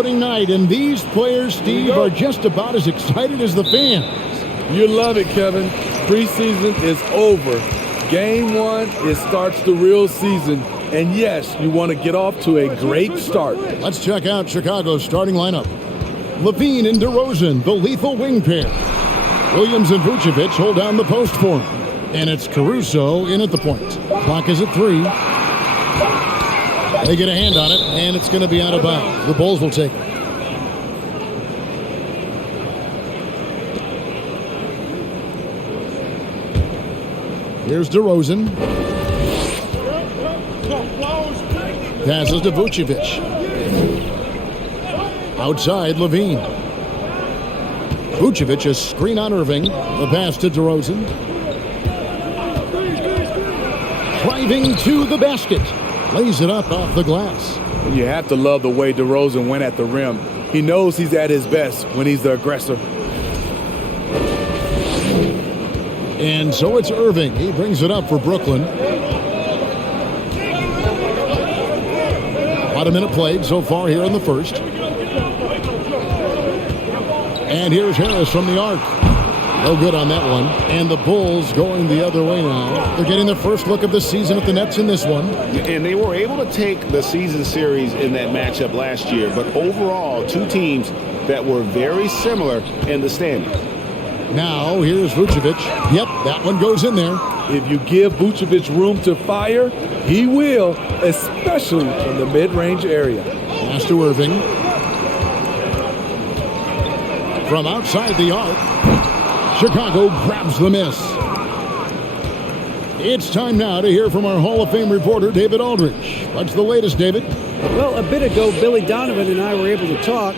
opening night, and these players, Steve, are just about as excited as the fans. You love it, Kevin. Preseason is over. Game one, it starts the real season. And yes, you want to get off to a great start. Let's check out Chicago's starting lineup. Levine and DeRozan, the lethal wing pair. Williams and Vucevic hold down the post for him. And it's Caruso in at the point. Clock is at 3. They get a hand on it, and it's going to be out of bounds. The Bulls will take it. Here's DeRozan. Passes to Vucevic. Outside, Levine. Vucevic, a screen on Irving. The pass to DeRozan. Driving to the basket. Lays it up off the glass. You have to love the way DeRozan went at the rim. He knows he's at his best when he's the aggressor. And so it's Irving. He brings it up for Brooklyn. About a minute played so far here in the first. And here's Harris from the arc. No good on that one. And the Bulls going the other way now. They're getting their first look of the season at the Nets in this one. And they were able to take the season series in that matchup last year. But overall, two teams that were very similar in the standings. Now, here's Vucevic. Yep, that one goes in there. If you give Vucevic room to fire, he will, especially from the mid-range area. Pass to Irving. From outside the arc, Chicago grabs the miss. It's time now to hear from our Hall of Fame reporter, David Aldridge. What's the latest, David? Well, a bit ago, Billy Donovan and I were able to talk.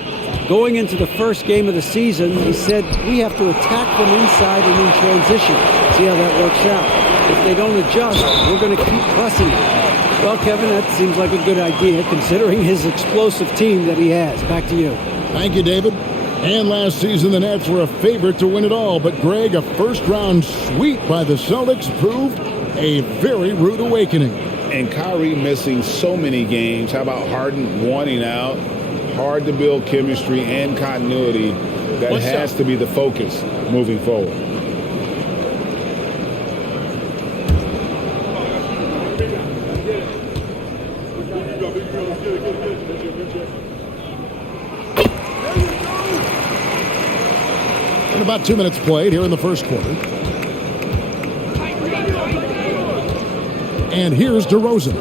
Going into the first game of the season, he said, we have to attack them inside and in transition. See how that works out. If they don't adjust, we're going to keep pressing them. Well, Kevin, that seems like a good idea considering his explosive team that he has. Back to you. Thank you, David. And last season, the Nets were a favorite to win it all. But, Greg, a first-round sweep by the Celtics proved a very rude awakening. And Kyrie missing so many games. How about Harden wanting out? Hard to build chemistry and continuity. That has to be the focus moving forward. And about 2 minutes played here in the first quarter. And here's DeRozan.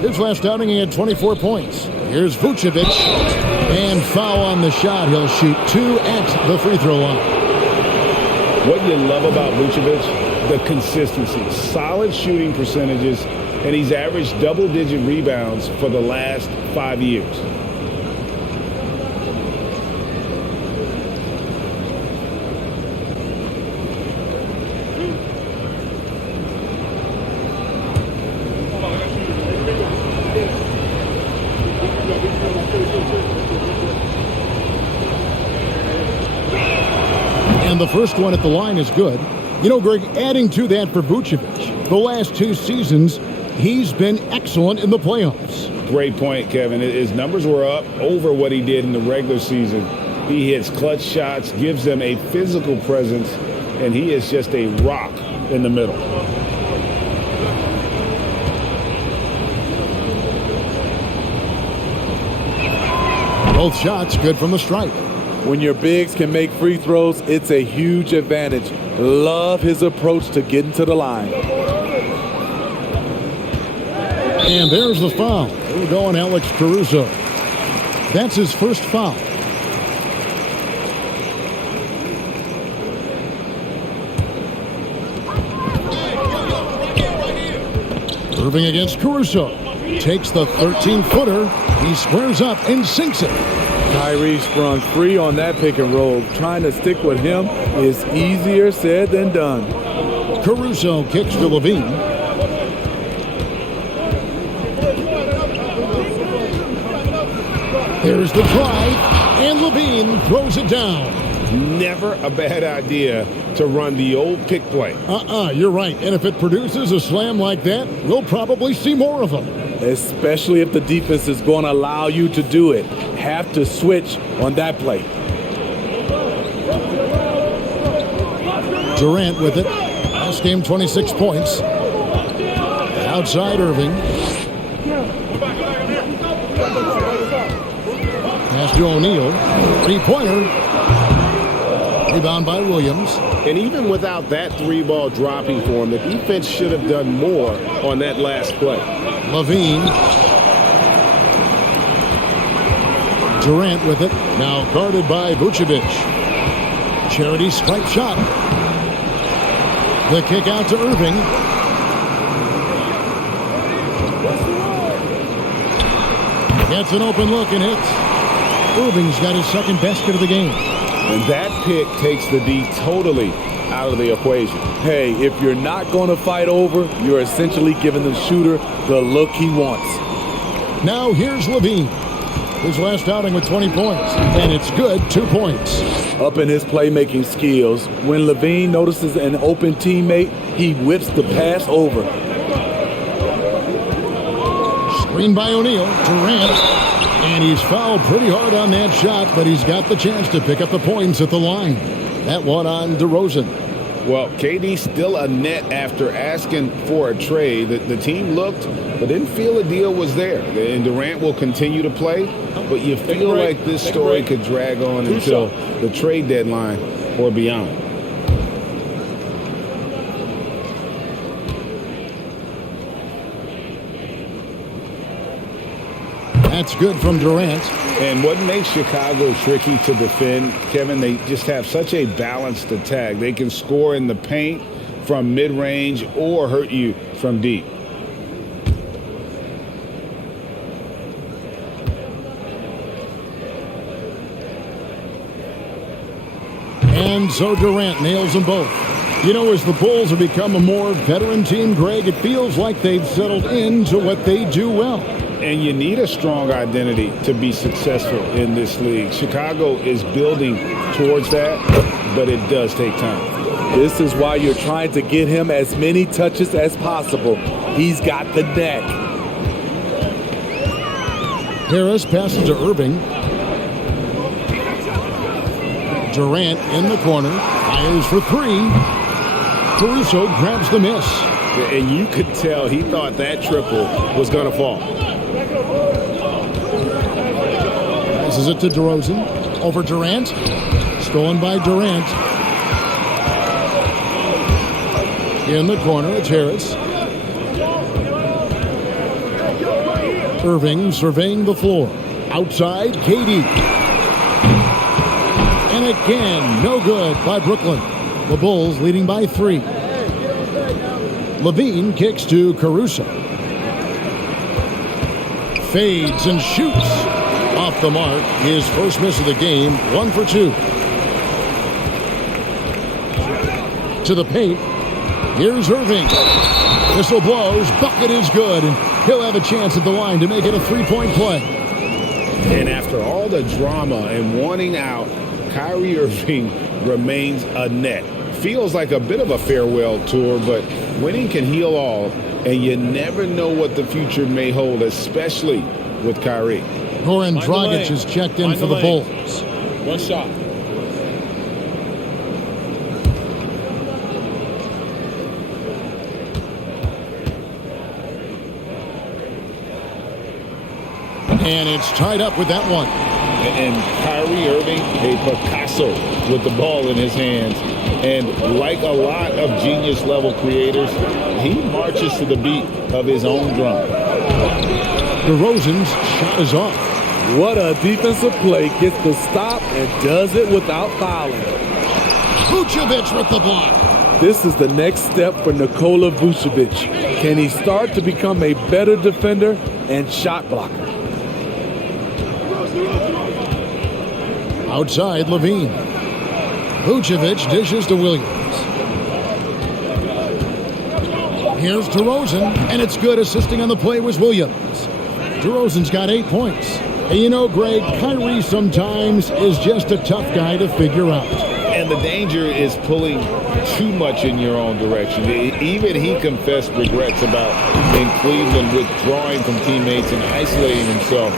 His last outing, he had 24 points. Here's Vucevic. And foul on the shot. He'll shoot 2 at the free throw line. What you love about Vucevic, the consistency. Solid shooting percentages, and he's averaged double-digit rebounds for the last 5 years. And the first one at the line is good. You know, Greg, adding to that for Vucevic, the last 2 seasons, he's been excellent in the playoffs. Great point, Kevin. His numbers were up over what he did in the regular season. He hits clutch shots, gives them a physical presence, and he is just a rock in the middle. Both shots good from the stripe. When your bigs can make free throws, it's a huge advantage. Love his approach to getting to the line. And there's the foul. We're going Alex Caruso. That's his first foul. Irving against Caruso. Takes the 13-footer. He squares up and sinks it. Kyrie sprung free on that pick and roll. Trying to stick with him is easier said than done. Caruso kicks to Levine. There's the drive, and Levine throws it down. Never a bad idea to run the old pick play. You're right. And if it produces a slam like that, we'll probably see more of them. especially if the defense is going to allow you to do it. Have to switch on that play. Durant with it. Last game, 26 points. Outside Irving. Pass to O'Neal. Three-pointer. Rebound by Williams. And even without that three-ball dropping for him, the defense should have done more on that last play. Levine. Durant with it. Now guarded by Vucevic. Charity stripe shot. The kick out to Irving. Gets an open look and hits. Irving's got his second basket of the game. And that pick takes the D totally out of the equation. Hey, if you're not going to fight over, you're essentially giving the shooter the look he wants. Now here's Levine. His last outing with 20 points. And it's good, 2 points. Up in his playmaking skills, when Levine notices an open teammate, he whips the pass over. Screen by O'Neal. Durant. And he's fouled pretty hard on that shot, but he's got the chance to pick up the points at the line. That one on DeRozan. Well, KD still a net after asking for a trade. The team looked, but didn't feel a deal was there. And Durant will continue to play, but you feel like this story could drag on until the trade deadline or beyond. That's good from Durant. And what makes Chicago tricky to defend, Kevin, they just have such a balanced attack. They can score in the paint from mid-range or hurt you from deep. And so Durant nails them both. You know, as the Bulls have become a more veteran team, Greg, it feels like they've settled into what they do well. And you need a strong identity to be successful in this league. Chicago is building towards that, but it does take time. This is why you're trying to get him as many touches as possible. He's got the neck. Harris passes to Irving. Durant in the corner. Fires for three. Caruso grabs the miss. And you could tell he thought that triple was going to fall. Passes it to DeRozan. Over Durant. Stolen by Durant. In the corner, it's Harris. Irving surveying the floor. Outside, KD. And again, no good by Brooklyn. The Bulls leading by 3. Levine kicks to Caruso. Fades and shoots. Off the mark. His first miss of the game. 1 for 2. To the paint. Here's Irving. Whistle blows. Bucket is good. And he'll have a chance at the line to make it a 3-point play. And after all the drama and wanting out, Kyrie Irving remains a net. Feels like a bit of a farewell tour, but winning can heal all, and you never know what the future may hold, especially with Kyrie. Goran Dragic is checked in for the Bulls. One shot. And it's tied up with that one. And Kyrie Irving, a Picasso with the ball in his hands. And like a lot of genius-level creators, he marches to the beat of his own drum. DeRozan's shot is off. What a defensive play. Gets the stop and does it without fouling. Vucevic with the block. This is the next step for Nikola Vucevic. Can he start to become a better defender and shot blocker? Outside, Levine. Vucevic dishes to Williams. Here's DeRozan, and it's good. Assisting on the play was Williams. DeRozan's got 8 points. And you know, Greg, Kyrie sometimes is just a tough guy to figure out. And the danger is pulling too much in your own direction. Even he confessed regrets about in Cleveland withdrawing from teammates and isolating himself.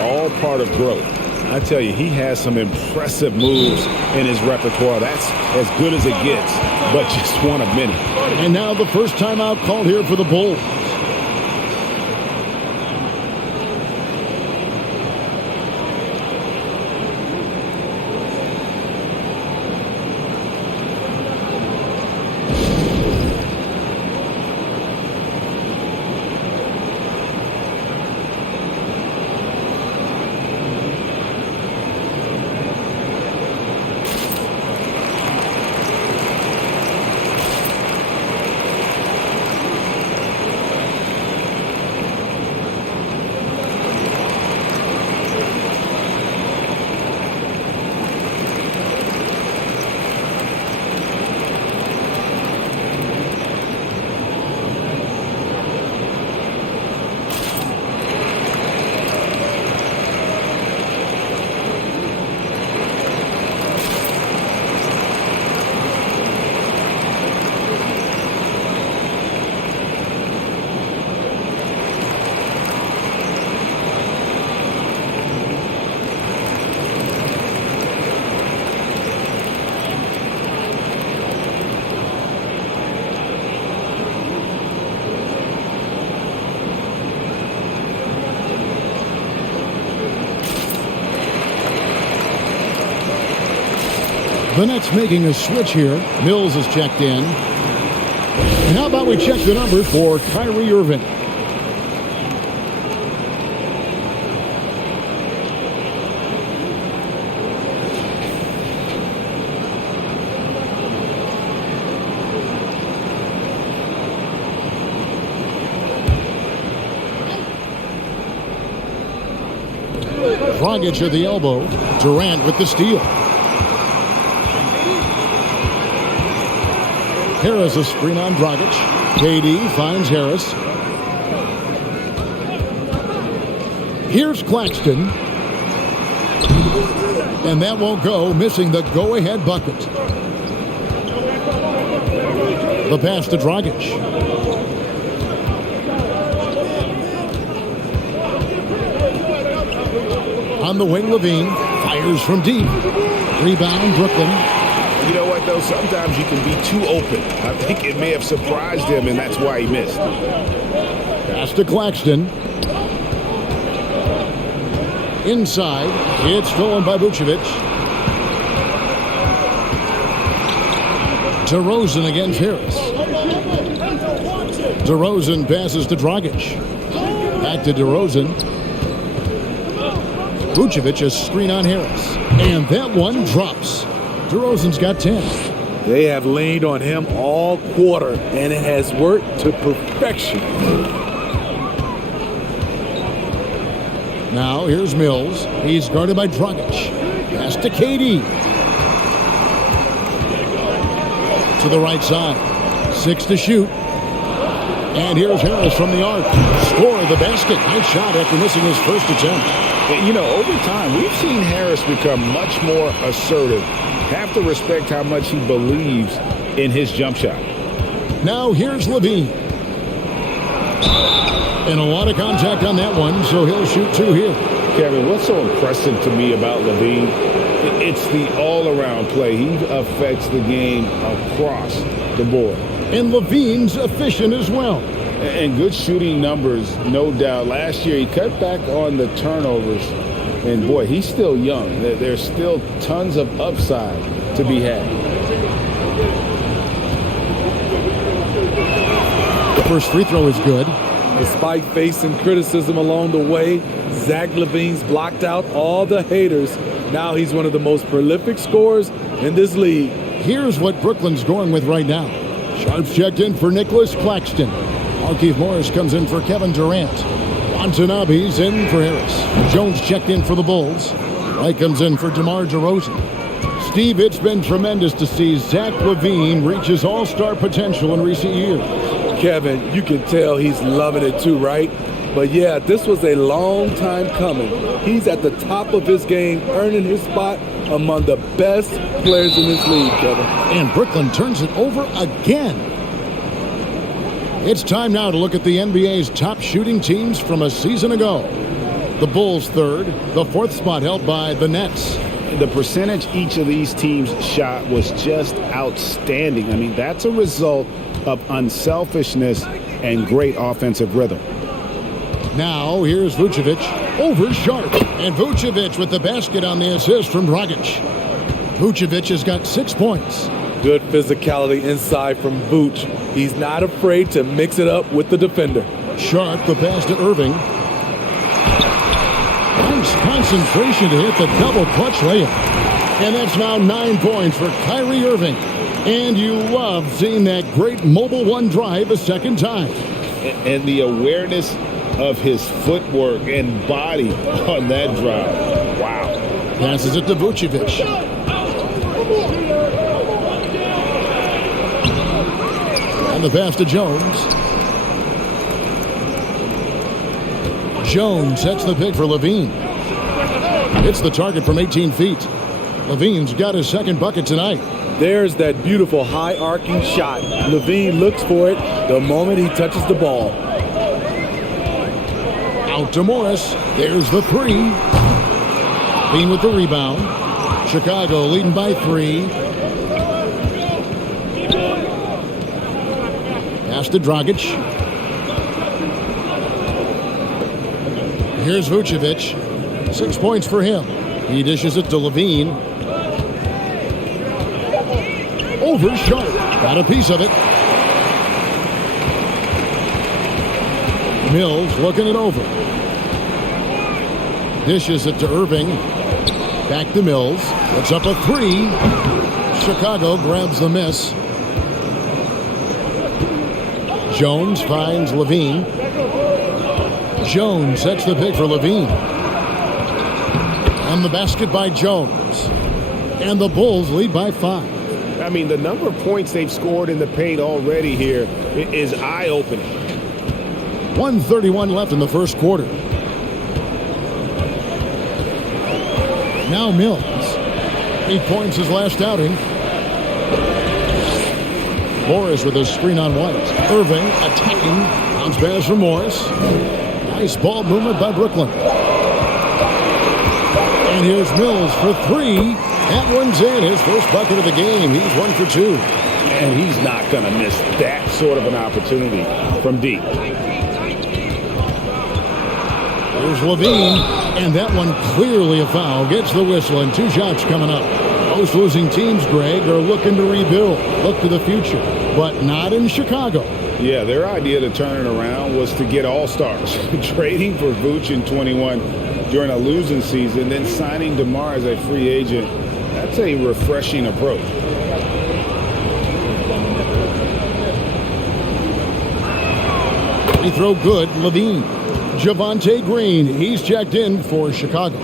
All part of growth. I tell you, he has some impressive moves in his repertoire. That's as good as it gets, but just one of many. And now the first timeout called here for the Bulls. The Nets making a switch here. Mills is checked in. And how about we check the numbers for Kyrie Irving? Dragic at the elbow. Durant with the steal. Harris a screen on Dragic. KD finds Harris. Here's Claxton. And that won't go, missing the go-ahead bucket. The pass to Dragic. On the wing, Levine fires from deep. Rebound, Brooklyn. You know what, though? Sometimes you can be too open. I think it may have surprised him, and that's why he missed. Pass to Claxton. Inside. It's stolen by Vucevic. DeRozan against Harris. DeRozan passes to Dragic. Back to DeRozan. Vucevic a screen on Harris. And that one drops. DeRozan's got 10. They have leaned on him all quarter, and it has worked to perfection. Now here's Mills. He's guarded by Dragic. Pass to KD. To the right side. 6 to shoot. And here's Harris from the arc. Score the basket. Nice shot after missing his first attempt. You know, over time, we've seen Harris become much more assertive. Have to respect how much he believes in his jump shot. Now here's Levine. And a lot of contact on that one, so he'll shoot 2 here. Kevin, what's so impressive to me about Levine? It's the all-around play. He affects the game across the board. And Levine's efficient as well. And good shooting numbers, no doubt. Last year, he cut back on the turnovers. And, boy, he's still young. There's still tons of upside to be had. The first free throw is good. Despite facing criticism along the way, Zach LaVine's blocked out all the haters. Now he's one of the most prolific scorers in this league. Here's what Brooklyn's going with right now. Sharps checked in for Nicholas Claxton. Markieff Morris comes in for Kevin Durant. Watanabe's in for Harris. Jones checked in for the Bulls. Wright comes in for DeMar DeRozan. Steve, it's been tremendous to see Zach LaVine reach his all-star potential in recent years. Kevin, you can tell he's loving it too, right? But yeah, this was a long time coming. He's at the top of his game, earning his spot among the best players in this league, Kevin. And Brooklyn turns it over again. It's time now to look at the NBA's top shooting teams from a season ago. The Bulls third, the fourth spot held by the Nets. The percentage each of these teams shot was just outstanding. I mean, that's a result of unselfishness and great offensive rhythm. Now, here's Vucevic over Sharp. And Vucevic with the basket on the assist from Dragic. Vucevic has got 6 points. Good physicality inside from Vooch. He's not afraid to mix it up with the defender. Sharp, the pass to Irving. Nice concentration to hit the double clutch layup. And that's now 9 points for Kyrie Irving. And you love seeing that great mobile one drive a second time. And the awareness of his footwork and body on that drive. Wow. Passes it to Vucevic. And the pass to Jones. Jones sets the pick for Levine. It's the target from 18 feet. Levine's got his second bucket tonight. There's that beautiful high arcing shot. Levine looks for it the moment he touches the ball. Out to Morris. There's the three. Levine with the rebound. Chicago leading by 3. Pass to Dragic. Here's Vucevic. 6 points for him. He dishes it to Levine. Over Sharp. Got a piece of it. Mills looking it over. Dishes it to Irving. Back to Mills. Puts up a 3. Chicago grabs the miss. Jones finds Levine. Jones sets the pick for Levine. And the basket by Jones. And the Bulls lead by 5. I mean, the number of points they've scored in the paint already here is eye-opening. 1:31 left in the first quarter. Now Mills. 8 points his last outing. Morris with a screen on White. Irving attacking. Bounce pass from Morris. Nice ball movement by Brooklyn. And here's Mills for 3. That one's in. His first bucket of the game. He's 1 for 2. And he's not going to miss that sort of an opportunity from deep. Here's Levine. And that one clearly a foul. Gets the whistle and 2 shots coming up. Most losing teams, Greg, are looking to rebuild. Look to the future. But not in Chicago. Yeah, their idea to turn it around was to get all-stars. Trading for Vooch in 21 during a losing season, then signing DeMar as a free agent. That's a refreshing approach. Free throw good, Levine. Javonte Green, he's checked in for Chicago.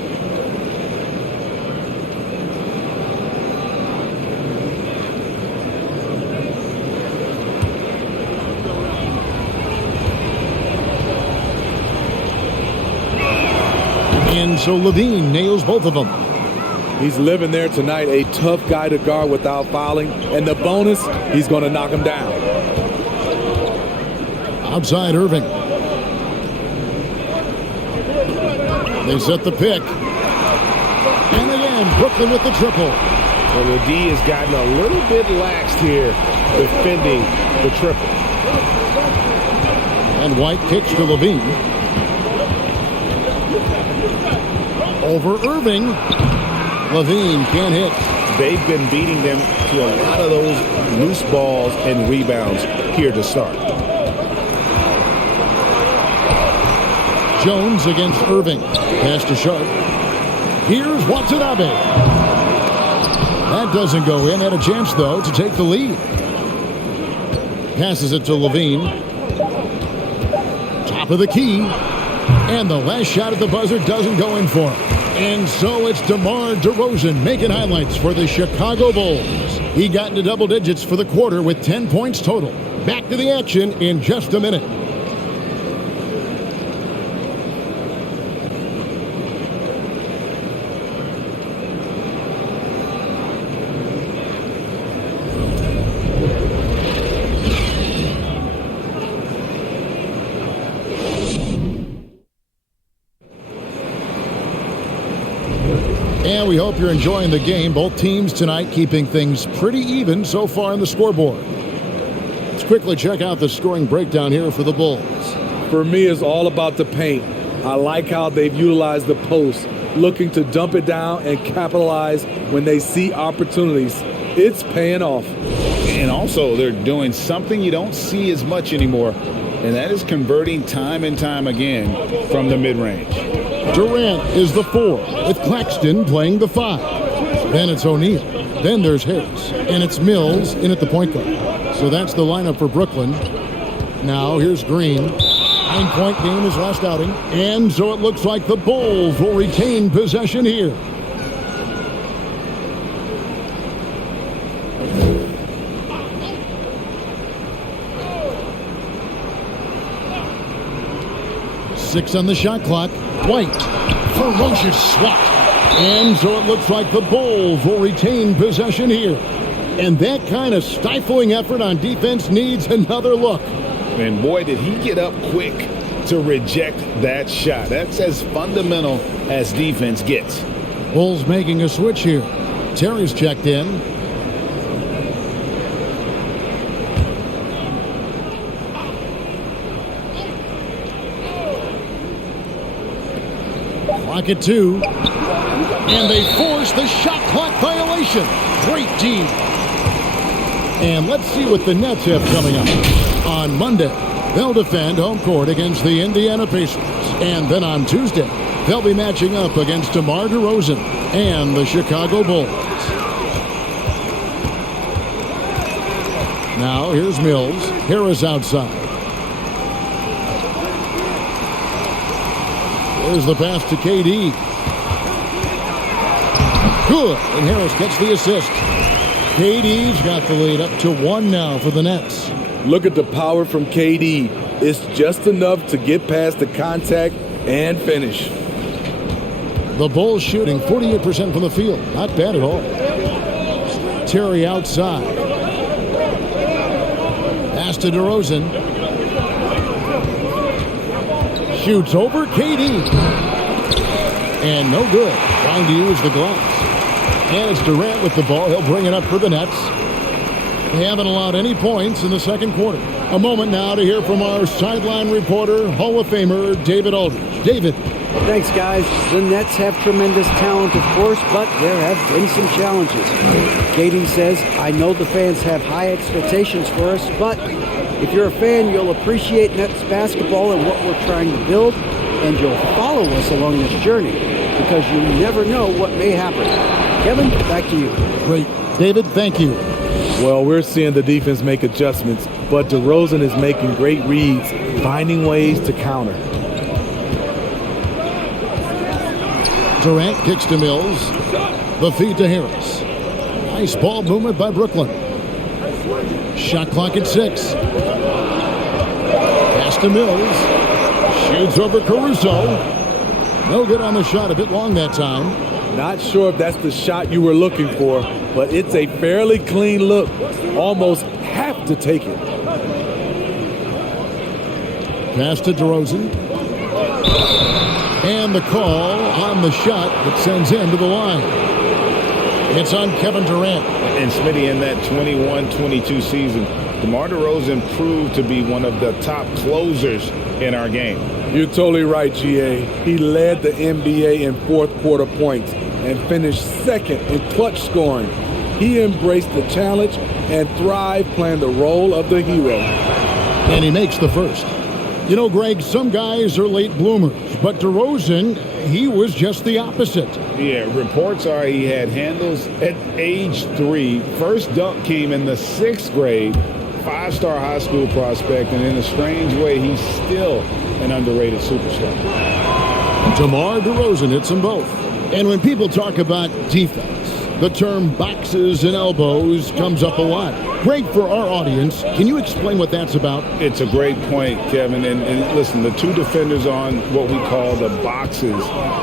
And so Levine nails both of them. He's living there tonight, a tough guy to guard without fouling. And the bonus, he's going to knock him down. Outside Irving. They set the pick. And again, Brooklyn with the triple. Well, the D has gotten a little bit laxed here defending the triple. And White kicks to Levine. Over Irving. Levine can't hit. They've been beating them to a lot of those loose balls and rebounds here to start. Jones against Irving. Pass to Sharp. Here's Watanabe. That doesn't go in. Had a chance, though, to take the lead. Passes it to Levine. Top of the key. And the last shot at the buzzer doesn't go in for him. And so it's DeMar DeRozan making highlights for the Chicago Bulls. He got into double digits for the quarter with 10 points total. Back to the action in just a minute. we hope you're enjoying the game. Both teams tonight keeping things pretty even so far in the scoreboard. Let's quickly check out the scoring breakdown here for the Bulls. For me, it's all about the paint. I like how they've utilized the post, looking to dump it down and capitalize when they see opportunities. It's paying off. And also, they're doing something you don't see as much anymore, and that is converting time and time again from the mid-range. Durant is the 4, with Claxton playing the 5. Then it's O'Neal. Then there's Harris. And it's Mills in at the point guard. So that's the lineup for Brooklyn. Now here's Green. 9-point game his last outing. And so it looks like the Bulls will retain possession here. Six on the shot clock. White. Ferocious swat. And so it looks like the Bulls will retain possession here. And that kind of stifling effort on defense needs another look. And boy, did he get up quick to reject that shot. That's as fundamental as defense gets. Bulls making a switch here. Terry's checked in. Clock at 2. And they force the shot clock violation. Great D. And let's see what the Nets have coming up. On Monday, they'll defend home court against the Indiana Pacers. And then on Tuesday, they'll be matching up against DeMar DeRozan and the Chicago Bulls. Now here's Mills. Harris outside. There's the pass to KD. Good. And Harris gets the assist. KD's got the lead up to 1 now for the Nets. Look at the power from KD. It's just enough to get past the contact and finish. The Bulls shooting 48% from the field. Not bad at all. Terry outside. Pass to DeRozan. Shoots over KD. And no good. Trying to use the glass. And it's Durant with the ball. He'll bring it up for the Nets. They haven't allowed any points in the second quarter. A moment now to hear from our sideline reporter, Hall of Famer David Aldridge. David. Thanks, guys. The Nets have tremendous talent, of course, but there have been some challenges. KD says, I know the fans have high expectations for us, but if you're a fan, you'll appreciate Nets basketball and what we're trying to build, and you'll follow us along this journey because you never know what may happen. Kevin, back to you. Great. David, thank you. Well, we're seeing the defense make adjustments, but DeRozan is making great reads, finding ways to counter. Durant kicks to Mills. The feed to Harris. Nice ball movement by Brooklyn. Shot clock at 6. Pass to Mills. Shoots over Caruso. No good on the shot. A bit long that time. Not sure if that's the shot you were looking for, but it's a fairly clean look. Almost have to take it. Pass to DeRozan. And the call on the shot that sends him to the line. It's on Kevin Durant. And Smitty, in that 21-22 season, DeMar DeRozan proved to be one of the top closers in our game. You're totally right, GA. He led the NBA in fourth quarter points and finished second in clutch scoring. He embraced the challenge and thrived playing the role of the hero. And he makes the first. You know, Greg, some guys are late bloomers, but DeRozan, he was just the opposite. Yeah, reports are he had handles at age 3. First dunk came in the 6th grade. 5-star high school prospect, and in a strange way, he's still an underrated superstar. DeMar DeRozan hits them both. And when people talk about defense, the term boxes and elbows comes up a lot. Great for our audience. Can you explain what that's about? It's a great point, Kevin. And listen, the two defenders on what we call the boxes,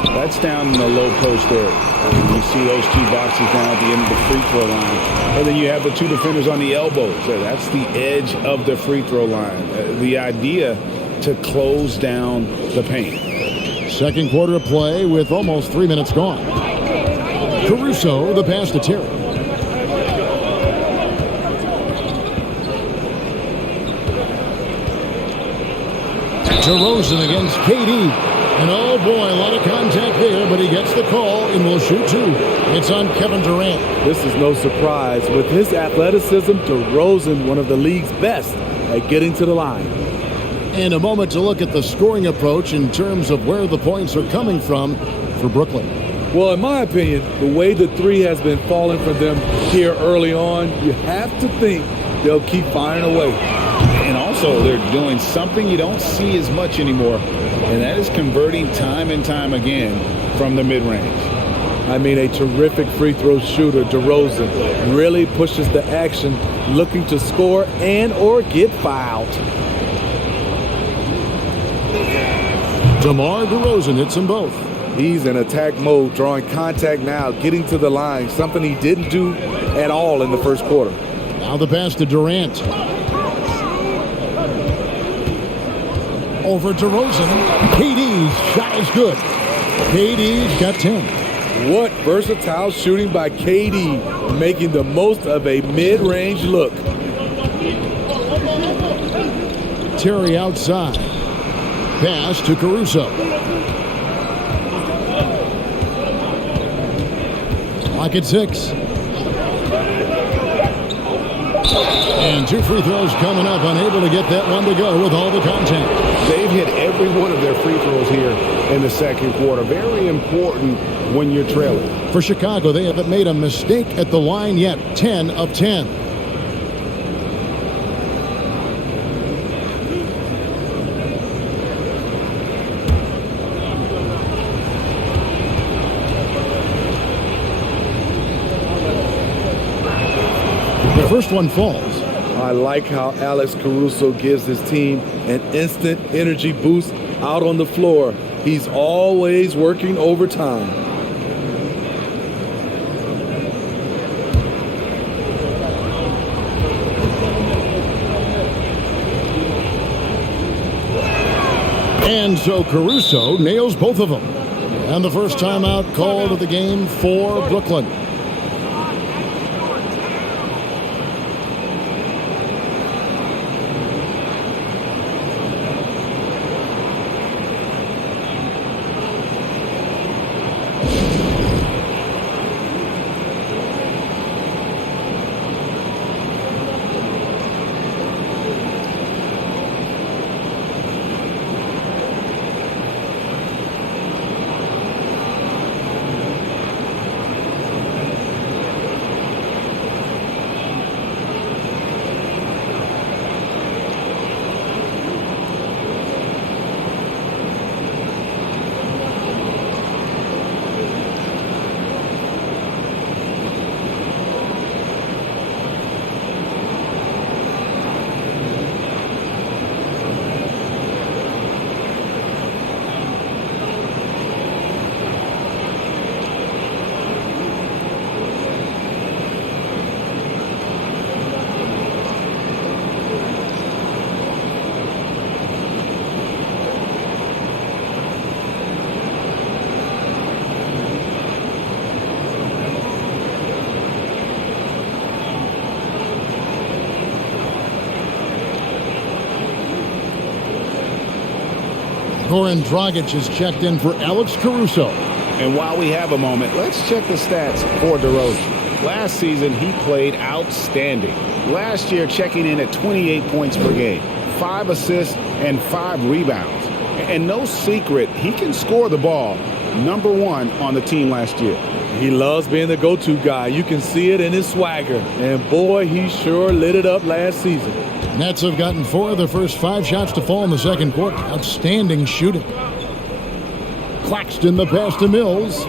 that's down in the low post area. You see those two boxes down at the end of the free throw line. And then you have the two defenders on the elbows. That's the edge of the free throw line. The idea to close down the paint. Second quarter of play with almost 3 minutes gone. Caruso, the pass to Terry. DeRozan against KD. And oh boy, a lot of contact there, but he gets the call and will shoot two. It's on Kevin Durant. This is no surprise. With his athleticism, DeRozan, one of the league's best at getting to the line. And a moment to look at the scoring approach in terms of where the points are coming from for Brooklyn. Well, in my opinion, the way the three has been falling for them here early on, you have to think they'll keep firing away. And also, they're doing something you don't see as much anymore, and that is converting time and time again from the mid-range. I mean, a terrific free throw shooter, DeRozan, really pushes the action, looking to score and or get fouled. DeMar DeRozan hits them both. He's in attack mode, drawing contact now, getting to the line, something he didn't do at all in the first quarter. Now the pass to Durant. Over DeRozan. KD's shot is good. KD's got 10. What versatile shooting by KD, making the most of a mid-range look. Terry outside. Pass to Caruso. Clock at 6. And two free throws coming up, unable to get that one to go with all the contact. They've hit every one of their free throws here in the second quarter. Very important when you're trailing. For Chicago, they haven't made a mistake at the line yet. 10 of 10. The first one falls. I like how Alex Caruso gives his team an instant energy boost out on the floor. He's always working overtime. And so Caruso nails both of them. And the first timeout called of the game for Brooklyn. Goran Dragic is checked in for Alex Caruso. And while we have a moment, let's check the stats for DeRozan. Last season, he played outstanding. Last year, checking in at 28 points per game, 5 assists, and 5 rebounds. And no secret, he can score the ball. #1 on the team last year. He loves being the go-to guy. You can see it in his swagger. And boy, he sure lit it up last season. Nets have gotten 4 of their first 5 shots to fall in the second quarter. Outstanding shooting. Claxton the pass to Mills.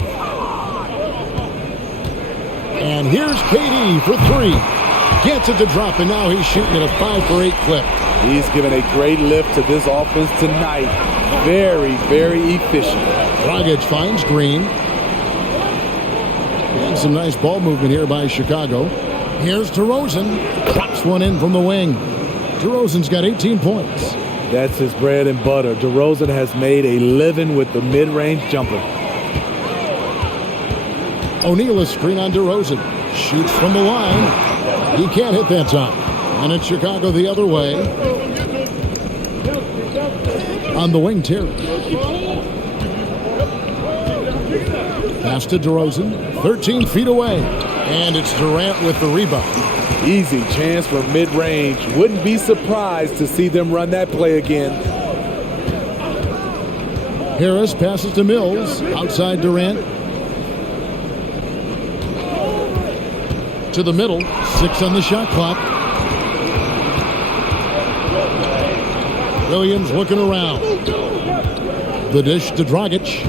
And here's KD for 3. Gets it to drop, and now he's shooting at a 5 for 8 clip. He's given a great lift to this offense tonight. Very, very efficient. Dragic finds Green. And some nice ball movement here by Chicago. Here's DeRozan. Drops one in from the wing. DeRozan's got 18 points. That's his bread and butter. DeRozan has made a living with the mid-range jumper. O'Neal a screen on DeRozan. Shoots from the line. He can't hit that time. And it's Chicago the other way. On the wing, Terry. Pass to DeRozan. 13 feet away. And it's Durant with the rebound. Easy chance for mid-range. Wouldn't be surprised to see them run that play again. Harris passes to Mills. Outside Durant. To the middle. 6 on the shot clock. Williams looking around. The dish to Dragic.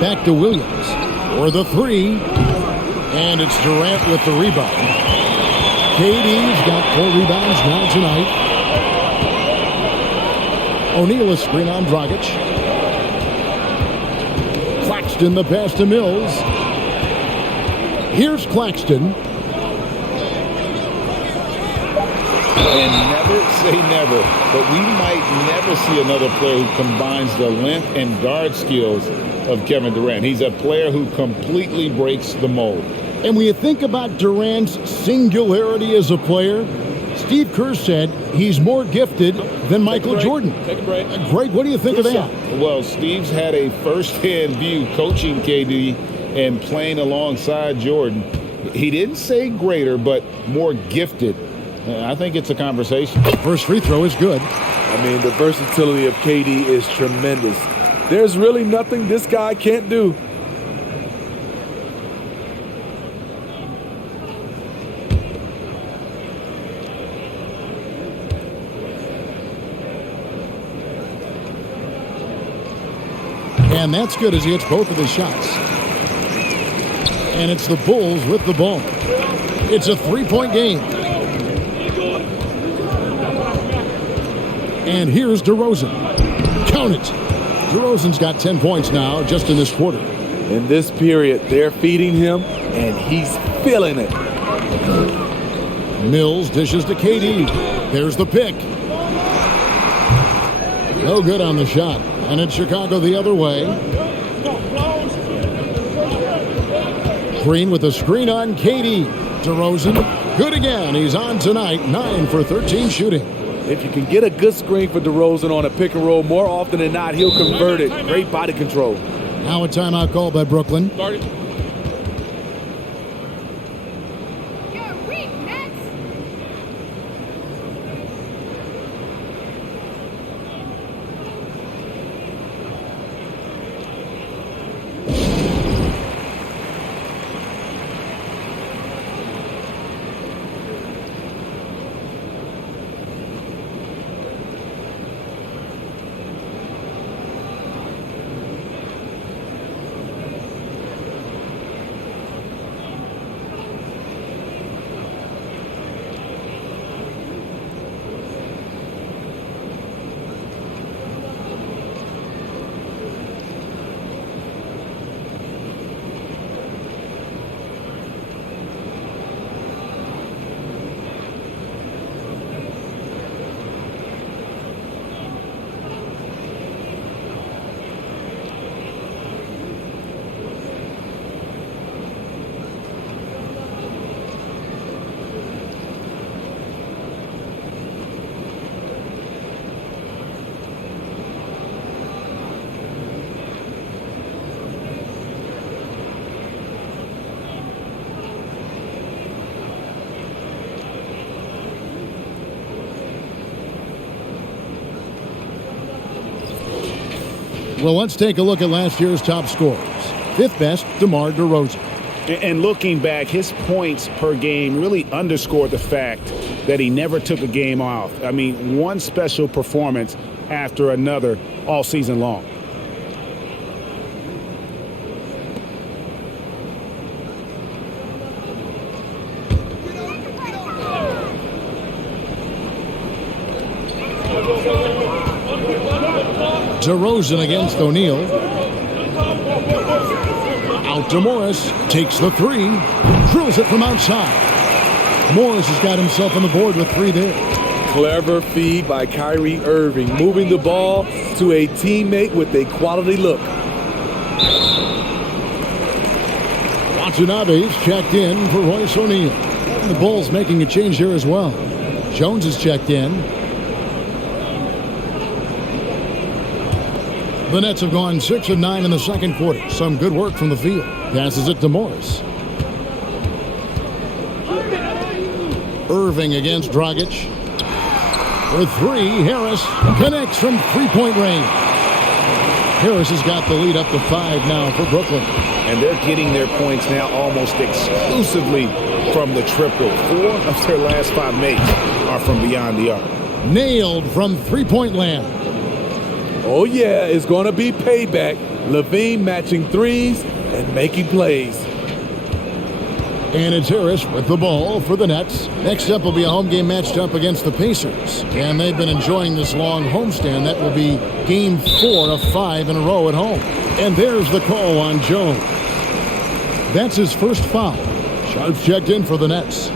Back to Williams. For the 3. And it's Durant with the rebound. KD's got 4 rebounds now tonight. O'Neal a screen on Dragic. Claxton the pass to Mills. Here's Claxton. And never say never, but we might never see another player who combines the length and guard skills of Kevin Durant. He's a player who completely breaks the mold. And when you think about Durant's singularity as a player, Steve Kerr said he's more gifted than Michael Jordan. Take a break. Greg, what do you think of that? Well, Steve's had a first-hand view coaching KD and playing alongside Jordan. He didn't say greater, but more gifted. I think it's a conversation. First free throw is good. I mean, the versatility of KD is tremendous. There's really nothing this guy can't do. And that's good as he hits both of his shots. And it's the Bulls with the ball. It's a 3-point game. And here's DeRozan. Count it. DeRozan's got 10 points now just in this quarter. In this period, they're feeding him, and he's feeling it. Mills dishes to KD. There's the pick. No good on the shot. And it's Chicago the other way. Green with a screen on KD. DeRozan, good again. He's on tonight, 9 for 13 shooting. If you can get a good screen for DeRozan on a pick and roll, more often than not, he'll convert it. Great body control. Now a timeout called by Brooklyn. Well, let's take a look at last year's top scorers. 5th best, DeMar DeRozan. And looking back, his points per game really underscored the fact that he never took a game off. I mean, one special performance after another all season long. DeRozan against O'Neal. Out to Morris. Takes the 3. Drills it from outside. Morris has got himself on the board with 3 there. Clever feed by Kyrie Irving, moving the ball to a teammate with a quality look. Watanabe's checked in for Royce O'Neal. The Bulls making a change here as well. Jones is checked in. The Nets have gone 6 of 9 in the second quarter. Some good work from the field. Passes it to Morris. Irving against Dragic. For three, Harris connects from three-point range. Harris has got the lead up to 5 now for Brooklyn. And they're getting their points now almost exclusively from the triple. 4 of their last 5 makes are from beyond the arc. Nailed from three-point land. Oh, yeah, it's going to be payback. Levine matching threes and making plays. And it's Harris with the ball for the Nets. Next up will be a home game matched up against the Pacers. And they've been enjoying this long homestand. That will be game 4 of 5 in a row at home. And there's the call on Jones. That's his first foul. Sharp's checked in for the Nets.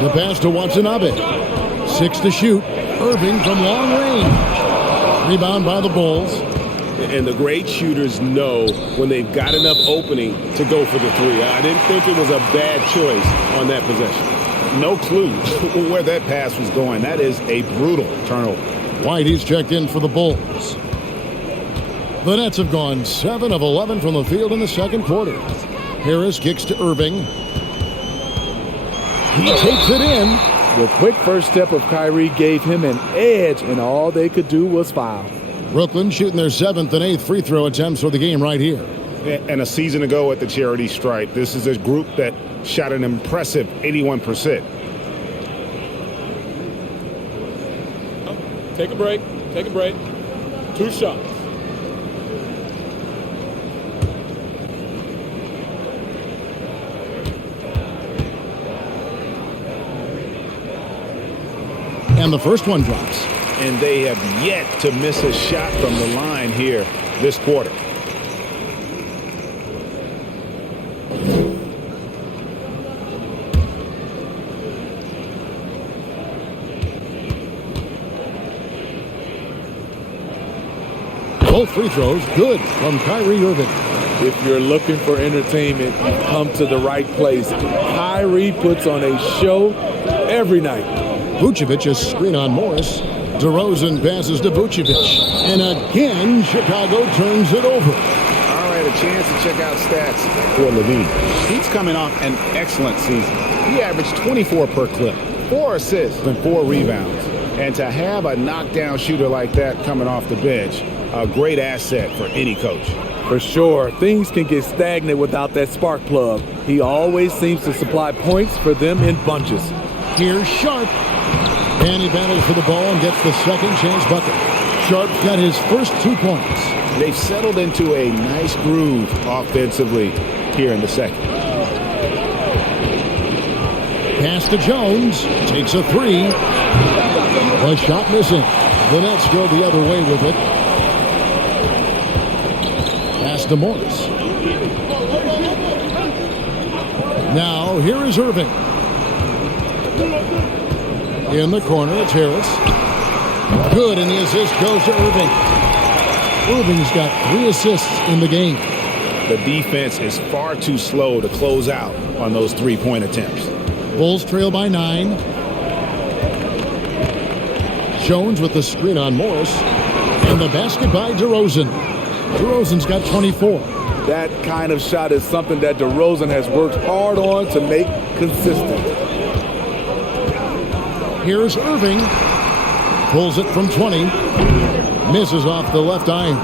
The pass to Watanabe. 6 to shoot. Irving from long range. Rebound by the Bulls. And the great shooters know when they've got enough opening to go for the three. I didn't think it was a bad choice on that possession. No clue where that pass was going. That is a brutal turnover. White, he's checked in for the Bulls. The Nets have gone 7 of 11 from the field in the second quarter. Harris kicks to Irving. He takes it in. The quick first step of Kyrie gave him an edge, and all they could do was foul. Brooklyn shooting their 7th and 8th free throw attempts for the game right here. And a season ago at the charity stripe, this is a group that shot an impressive 81%. Take a break. Take a break. 2 shots. And the first one drops. And they have yet to miss a shot from the line here this quarter. Both free throws good from Kyrie Irving. If you're looking for entertainment, you've come to the right place. Kyrie puts on a show every night. Vucevic is screen on Morris. DeRozan passes to Vucevic. And again, Chicago turns it over. All right, a chance to check out stats for Levine. He's coming off an excellent season. He averaged 24 per clip, 4 assists and 4 rebounds. And to have a knockdown shooter like that coming off the bench, a great asset for any coach. For sure, things can get stagnant without that spark plug. He always seems to supply points for them in bunches. Here's Sharp. And he battles for the ball and gets the second chance bucket. Sharp's got his first 2 points. They've settled into a nice groove offensively here in the second. Pass to Jones. Takes a 3. A shot missing. The Nets go the other way with it. Pass to Morris. Now, here is Irving. In the corner, it's Harris. Good, and the assist goes to Irving. Irving's got 3 assists in the game. The defense is far too slow to close out on those 3-point attempts. Bulls trail by 9. Jones with the screen on Morris. And the basket by DeRozan. DeRozan's got 24. That kind of shot is something that DeRozan has worked hard on to make consistent. Here's Irving. Pulls it from 20. Misses off the left iron.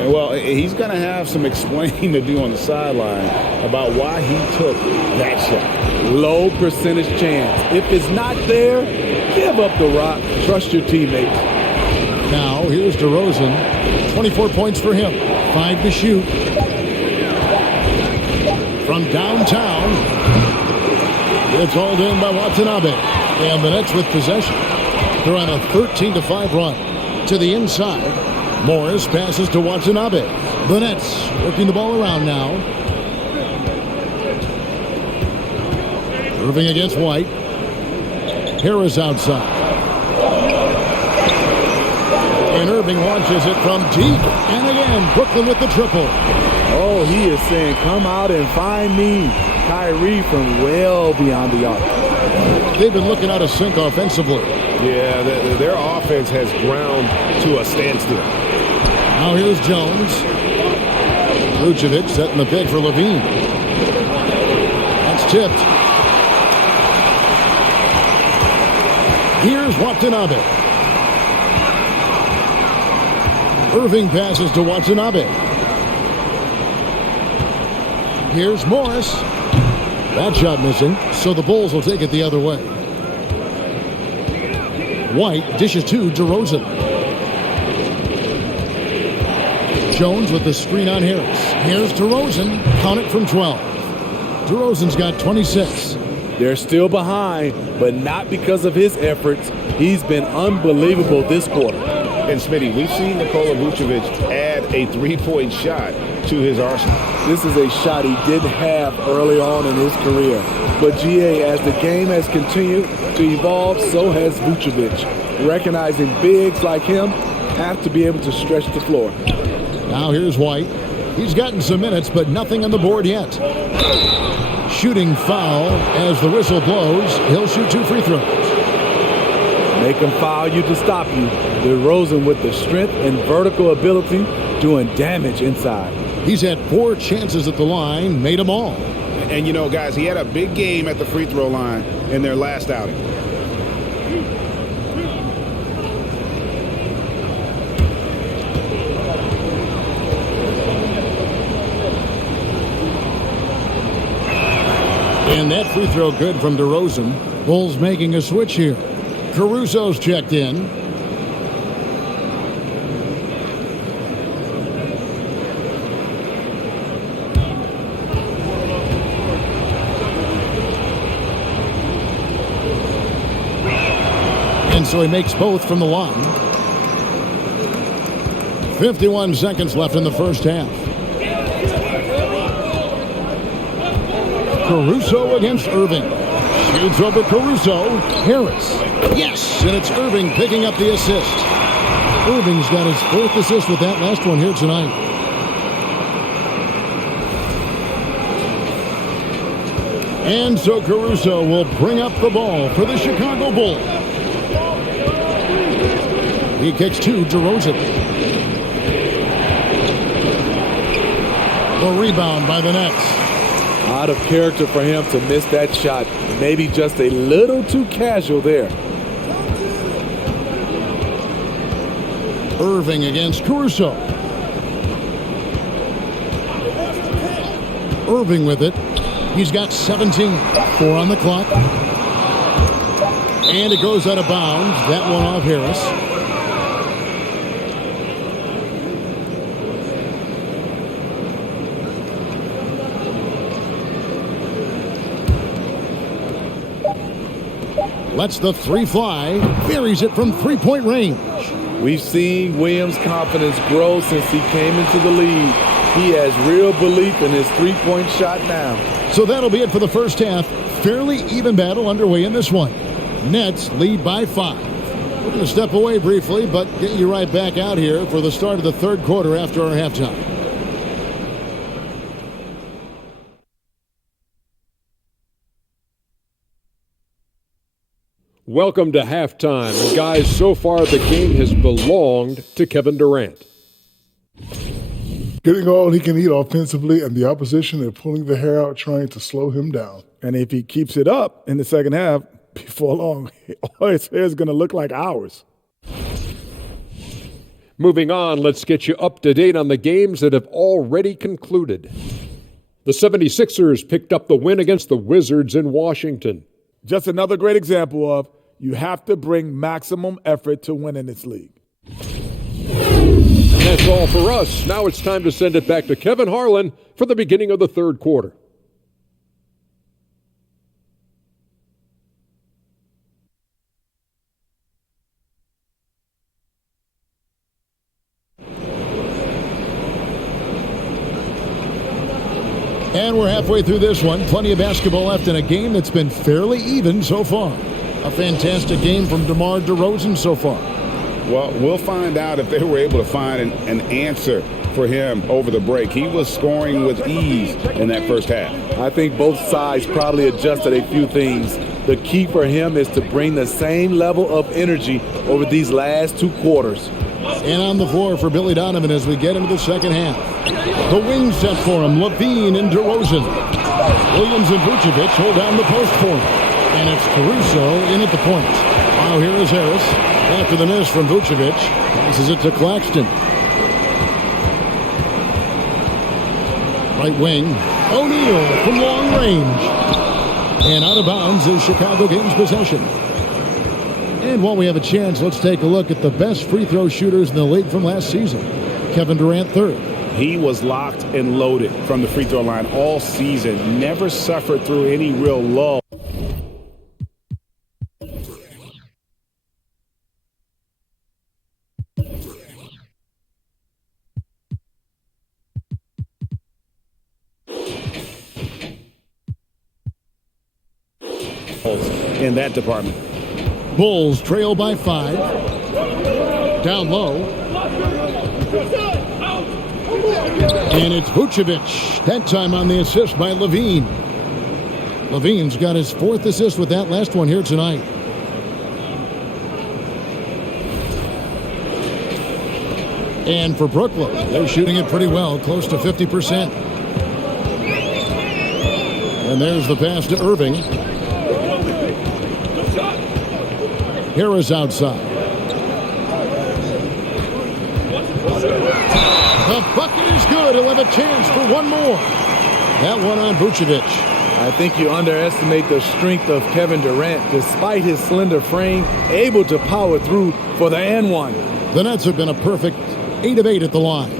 And well, he's going to have some explaining to do on the sideline about why he took that shot. Low percentage chance. If it's not there, give up the rock. Trust your teammates. Now, here's DeRozan. 24 points for him. 5 to shoot. From downtown. It's all done by Watanabe. And the Nets with possession. They're on a 13-5 run. To the inside. Morris passes to Watanabe. The Nets working the ball around now. Irving against White. Harris outside. And Irving launches it from deep. And again, Brooklyn with the triple. Oh, he is saying, come out and find me. Kyrie from well beyond the arc. They've been looking out of sync offensively. Yeah, their offense has ground to a standstill. Now here's Jones. Vucevic setting the pick for Levine. That's tipped. Here's Watanabe. Irving passes to Watanabe. Here's Morris. That shot missing, so the Bulls will take it the other way. White dishes to DeRozan. Jones with the screen on Harris. Here's DeRozan. Count it from 12. DeRozan's got 26. They're still behind, but not because of his efforts. He's been unbelievable this quarter. And Smitty, we've seen Nikola Vucevic add a three-point shot to his arsenal. This is a shot he didn't have early on in his career. But GA, as the game has continued to evolve, so has Vucevic. Recognizing bigs like him have to be able to stretch the floor. Now here's White. He's gotten some minutes, but nothing on the board yet. Shooting foul as the whistle blows. He'll shoot 2 free throws. Make him foul you to stop you. DeRozan with the strength and vertical ability doing damage inside. He's had 4 chances at the line, made them all. And you know, guys, he had a big game at the free throw line in their last outing. And that free throw good from DeRozan. Bulls making a switch here. Caruso's checked in. And so he makes both from the line. 51 seconds left in the first half. Caruso against Irving. Shoots over Caruso. Harris. Yes, and it's Irving picking up the assist. Irving's got his 4th assist with that last one here tonight. And so Caruso will bring up the ball for the Chicago Bulls. He kicks to DeRozan. The rebound by the Nets. Out of character for him to miss that shot. Maybe just a little too casual there. Irving against Caruso. Irving with it. He's got 17. 4 on the clock. And it goes out of bounds. That one off Harris. Lets the 3 fly. Buries it from 3-point range. We've seen Williams' confidence grow since he came into the league. He has real belief in his 3-point shot now. So that'll be it for the first half. Fairly even battle underway in this one. Nets lead by 5. We're going to step away briefly, but get you right back out here for the start of the third quarter after our halftime. Welcome to halftime. And guys, so far the game has belonged to Kevin Durant. Getting all he can eat offensively, and the opposition are pulling their hair out trying to slow him down. And if he keeps it up in the second half, before long, his hair is going to look like ours. Moving on, let's get you up to date on the games that have already concluded. The 76ers picked up the win against the Wizards in Washington. Just another great example of you have to bring maximum effort to win in this league. And that's all for us. Now it's time to send it back to Kevin Harlan for the beginning of the third quarter. And we're halfway through this one. Plenty of basketball left in a game that's been fairly even so far. A fantastic game from DeMar DeRozan so far. Well, we'll find out if they were able to find an answer for him over the break. He was scoring with ease in that first half. I think both sides probably adjusted a few things. The key for him is to bring the same level of energy over these last 2 quarters. And on the floor for Billy Donovan as we get into the second half. The wing set for him, Levine and DeRozan. Williams and Vucevic hold down the post for him. And it's Caruso in at the point. Now here is Harris. After the miss from Vucevic, passes it to Claxton. Right wing, O'Neal from long range. And out of bounds is Chicago gains possession. And while we have a chance, let's take a look at the best free throw shooters in the league from last season. Kevin Durant, third. He was locked and loaded from the free throw line all season. Never suffered through any real lull. In that department. Bulls trail by 5. Down low. And it's Vucevic. That time on the assist by Levine. Levine's got his 4th assist with that last one here tonight. And for Brooklyn, they're shooting it pretty well, close to 50%. And there's the pass to Irving. Harris outside. The bucket is good. He'll have a chance for one more. That one on Vucevic. I think you underestimate the strength of Kevin Durant. Despite his slender frame, able to power through for the and one. The Nets have been a perfect 8 of 8 at the line.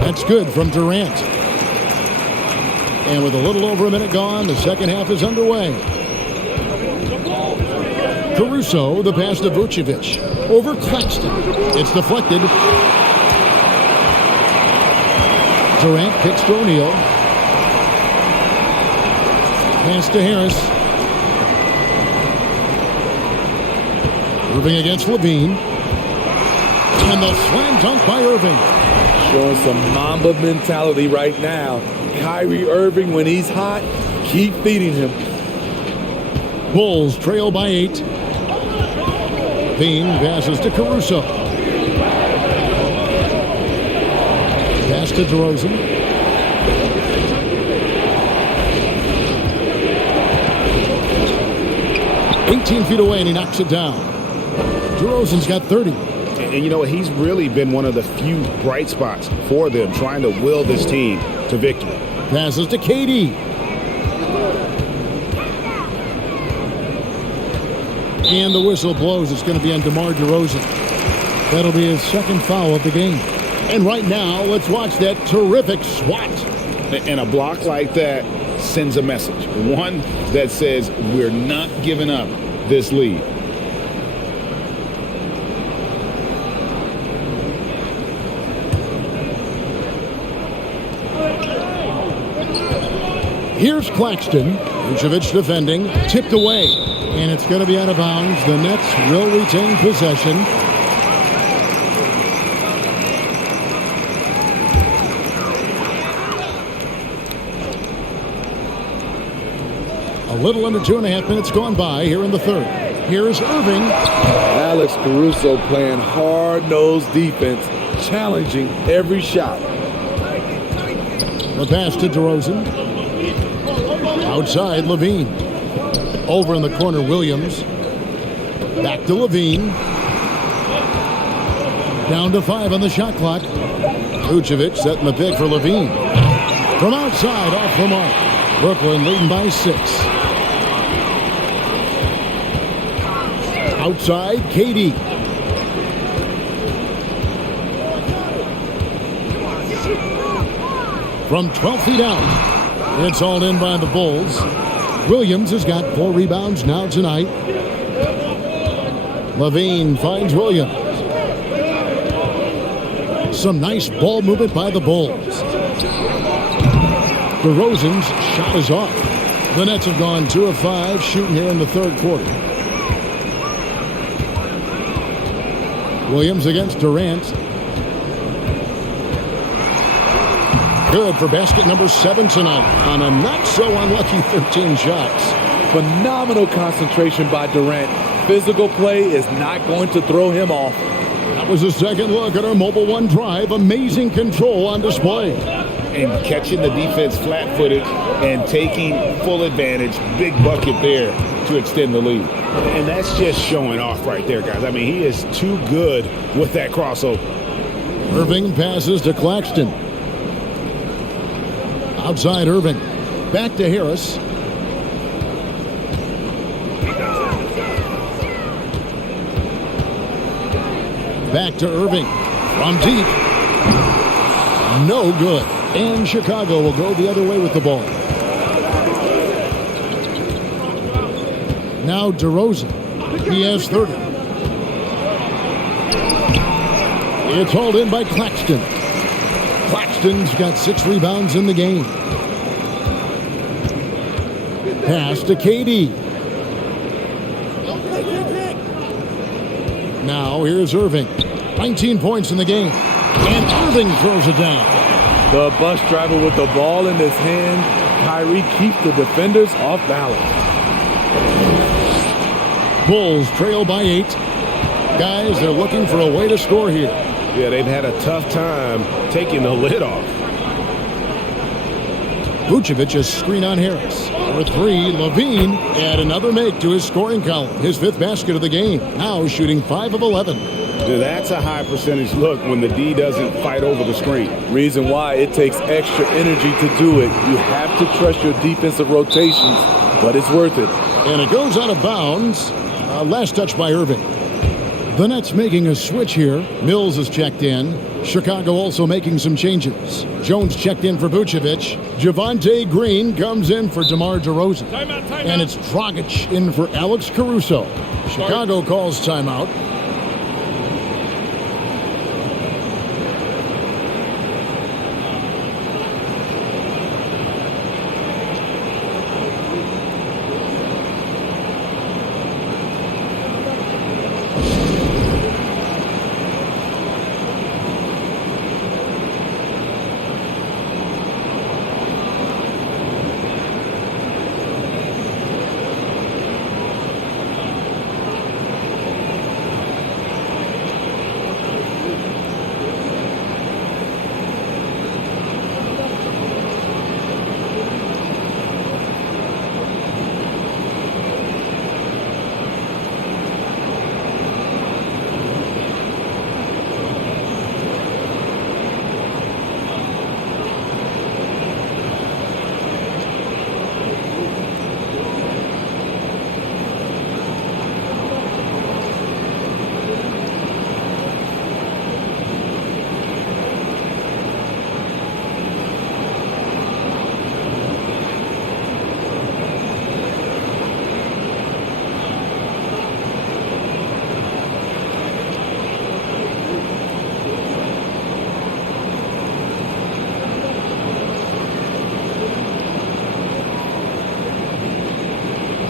That's good from Durant. And with a little over a minute gone, the second half is underway. Caruso, the pass to Vucevic. Over Claxton. It's deflected. Durant kicks to O'Neal. Pass to Harris. Irving against Levine. And the slam dunk by Irving. Showing some Mamba mentality right now. Kyrie Irving, when he's hot, keep feeding him. Bulls trail by 8. Bean passes to Caruso. Pass to DeRozan. "18 feet away, and he knocks it down." DeRozan's got 30. And you know, he's really been one of the few bright spots for them, trying to will this team to victory. Passes to KD. And the whistle blows. It's going to be on DeMar DeRozan. That'll be his second foul of the game. And right now, let's watch that terrific swat. And a block like that sends a message. One that says, we're not giving up this lead. Here's Claxton. Vucevic defending. Tipped away. And it's going to be out of bounds. The Nets will retain possession. A little under 2.5 minutes gone by here in the third. Here's Irving. Alex Caruso playing hard-nosed defense, challenging every shot. The pass to DeRozan. Outside, Levine. Over in the corner, Williams. Back to Levine. Down to 5 on the shot clock. Vucevic setting the pick for Levine. From outside, off the mark. Brooklyn leading by 6. Outside, KD. From 12 feet out, it's hauled in by the Bulls. Williams has got 4 rebounds now tonight. Levine finds Williams. Some nice ball movement by the Bulls. DeRozan's shot is off. The Nets have gone 2 of 5 shooting here in the third quarter. Williams against Durant. Good for basket number 7 tonight on a not so unlucky 13 shots. Phenomenal concentration by Durant. Physical play is not going to throw him off. That was a second look at our Mobile One drive. Amazing control on display. And catching the defense flat-footed and taking full advantage. Big bucket there to extend the lead. And that's just showing off right there, guys. I mean, he is too good with that crossover. Irving passes to Claxton. Outside Irving. Back to Harris. Back to Irving. From deep. No good. And Chicago will go the other way with the ball. Now DeRozan. He has 30. It's hauled in by Claxton. Claxton's got 6 rebounds in the game. Pass to KD. Now here's Irving. 19 points in the game. And Irving throws it down. The bus driver with the ball in his hand. Kyrie keeps the defenders off balance. Bulls trail by 8. Guys, they're looking for a way to score here. Yeah, they've had a tough time taking the lid off. Vucevic a screen on Harris. For 3, Levine add another make to his scoring column. His 5th basket of the game. Now shooting 5 of 11. Dude, that's a high percentage look when the D doesn't fight over the screen. Reason why it takes extra energy to do it. You have to trust your defensive rotations, but it's worth it. And it goes out of bounds. Last touch by Irving. The Nets making a switch here. Mills is checked in. Chicago also making some changes. Jones checked in for Vucevic. Javonte Green comes in for DeMar DeRozan. Timeout. And it's Dragic in for Alex Caruso. Chicago calls timeout.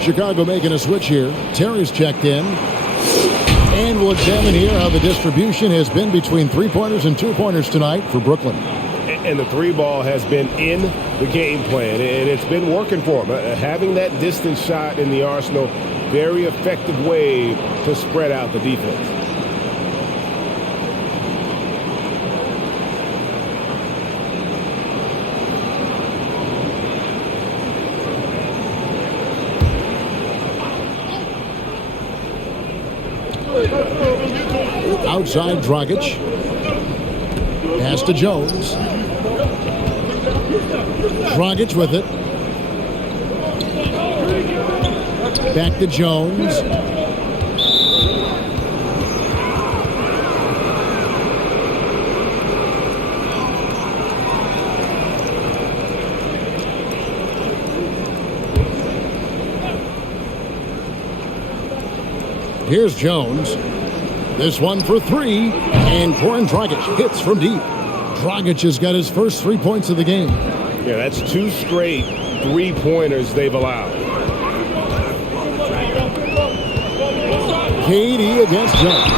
Chicago making a switch here. Terry's checked in. And we'll examine here how the distribution has been between 3-pointers and 2-pointers tonight for Brooklyn. And the 3 ball has been in the game plan, and it's been working for them. Having that distance shot in the arsenal, very effective way to spread out the defense. Outside Dragic. Pass to Jones. Dragic with it. Back to Jones. Here's Jones. This one for three. And Goran Dragic hits from deep. Dragic has got his first 3 points of the game. Yeah, that's 2 straight three-pointers they've allowed. KD against Jones.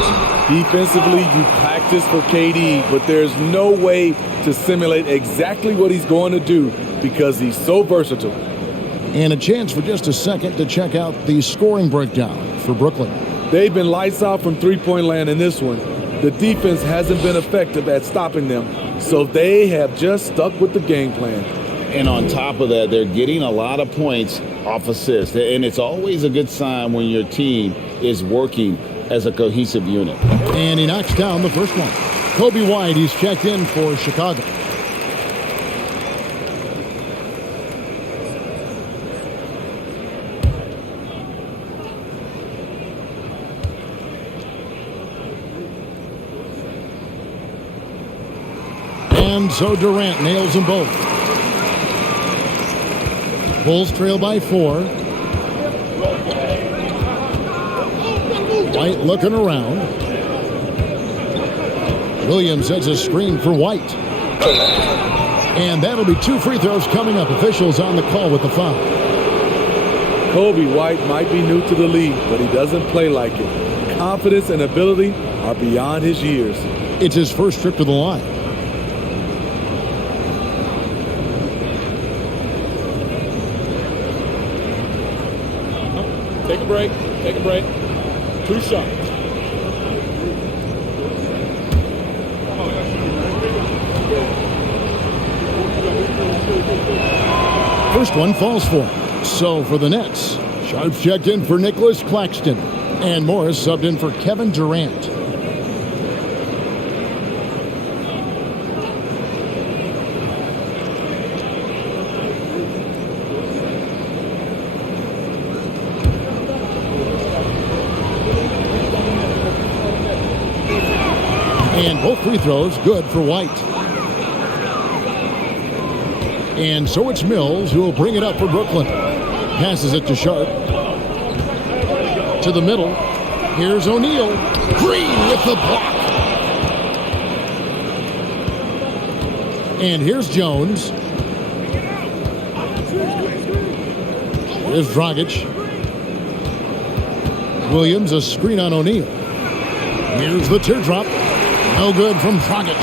Defensively, you practice for KD, but there's no way to simulate exactly what he's going to do because he's so versatile. And a chance for just a second to check out the scoring breakdown for Brooklyn. They've been lights out from three-point land in this one. The defense hasn't been effective at stopping them, so they have just stuck with the game plan. And on top of that, they're getting a lot of points off assists. And it's always a good sign when your team is working as a cohesive unit. And he knocks down the first one. Kobe White, he's checked in for Chicago. And so Durant nails them both. Bulls trail by 4. White looking around. Williams sets a screen for White. And that'll be 2 free throws coming up. Officials on the call with the foul. Kobe White might be new to the league, but he doesn't play like it. Confidence and ability are beyond his years. It's his first trip to the line. Take a break. Take a break. 2 shots. First one falls for him. So for the Nets, Sharp checked in for Nicholas Claxton. And Morris subbed in for Kevin Durant. And both free throws good for White. And so it's Mills who will bring it up for Brooklyn. Passes it to Sharp. To the middle. Here's O'Neal. Green with the block. And here's Jones. Here's Dragic. Williams, a screen on O'Neal. Here's the teardrop. No good from Dragic.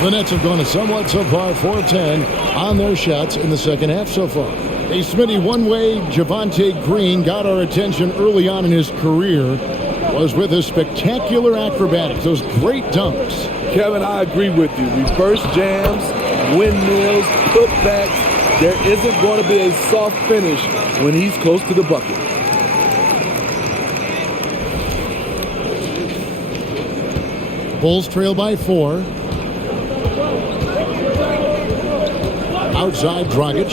The Nets have gone a somewhat subpar 4-10 on their shots in the second half so far. A Smitty one-way Javonte Green got our attention early on in his career, was with his spectacular acrobatics, those great dunks. Kevin, I agree with you. Reverse jams, windmills, putbacks. There isn't going to be a soft finish when he's close to the bucket. Bulls trail by 4. Outside Dragic.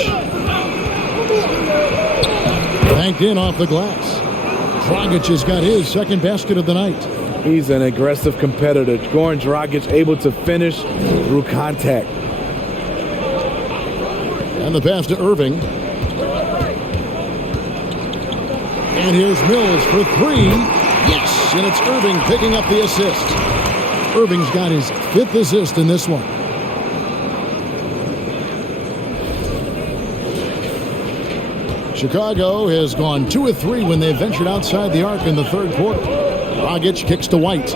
Banked in off the glass. Dragic has got his second basket of the night. He's an aggressive competitor. Goran Dragic able to finish through contact. And the pass to Irving. And here's Mills for 3. Yes, and it's Irving picking up the assist. Irving's got his 5th assist in this one. Chicago has gone 2 of 3 when they ventured outside the arc in the third quarter. Dragic kicks to White.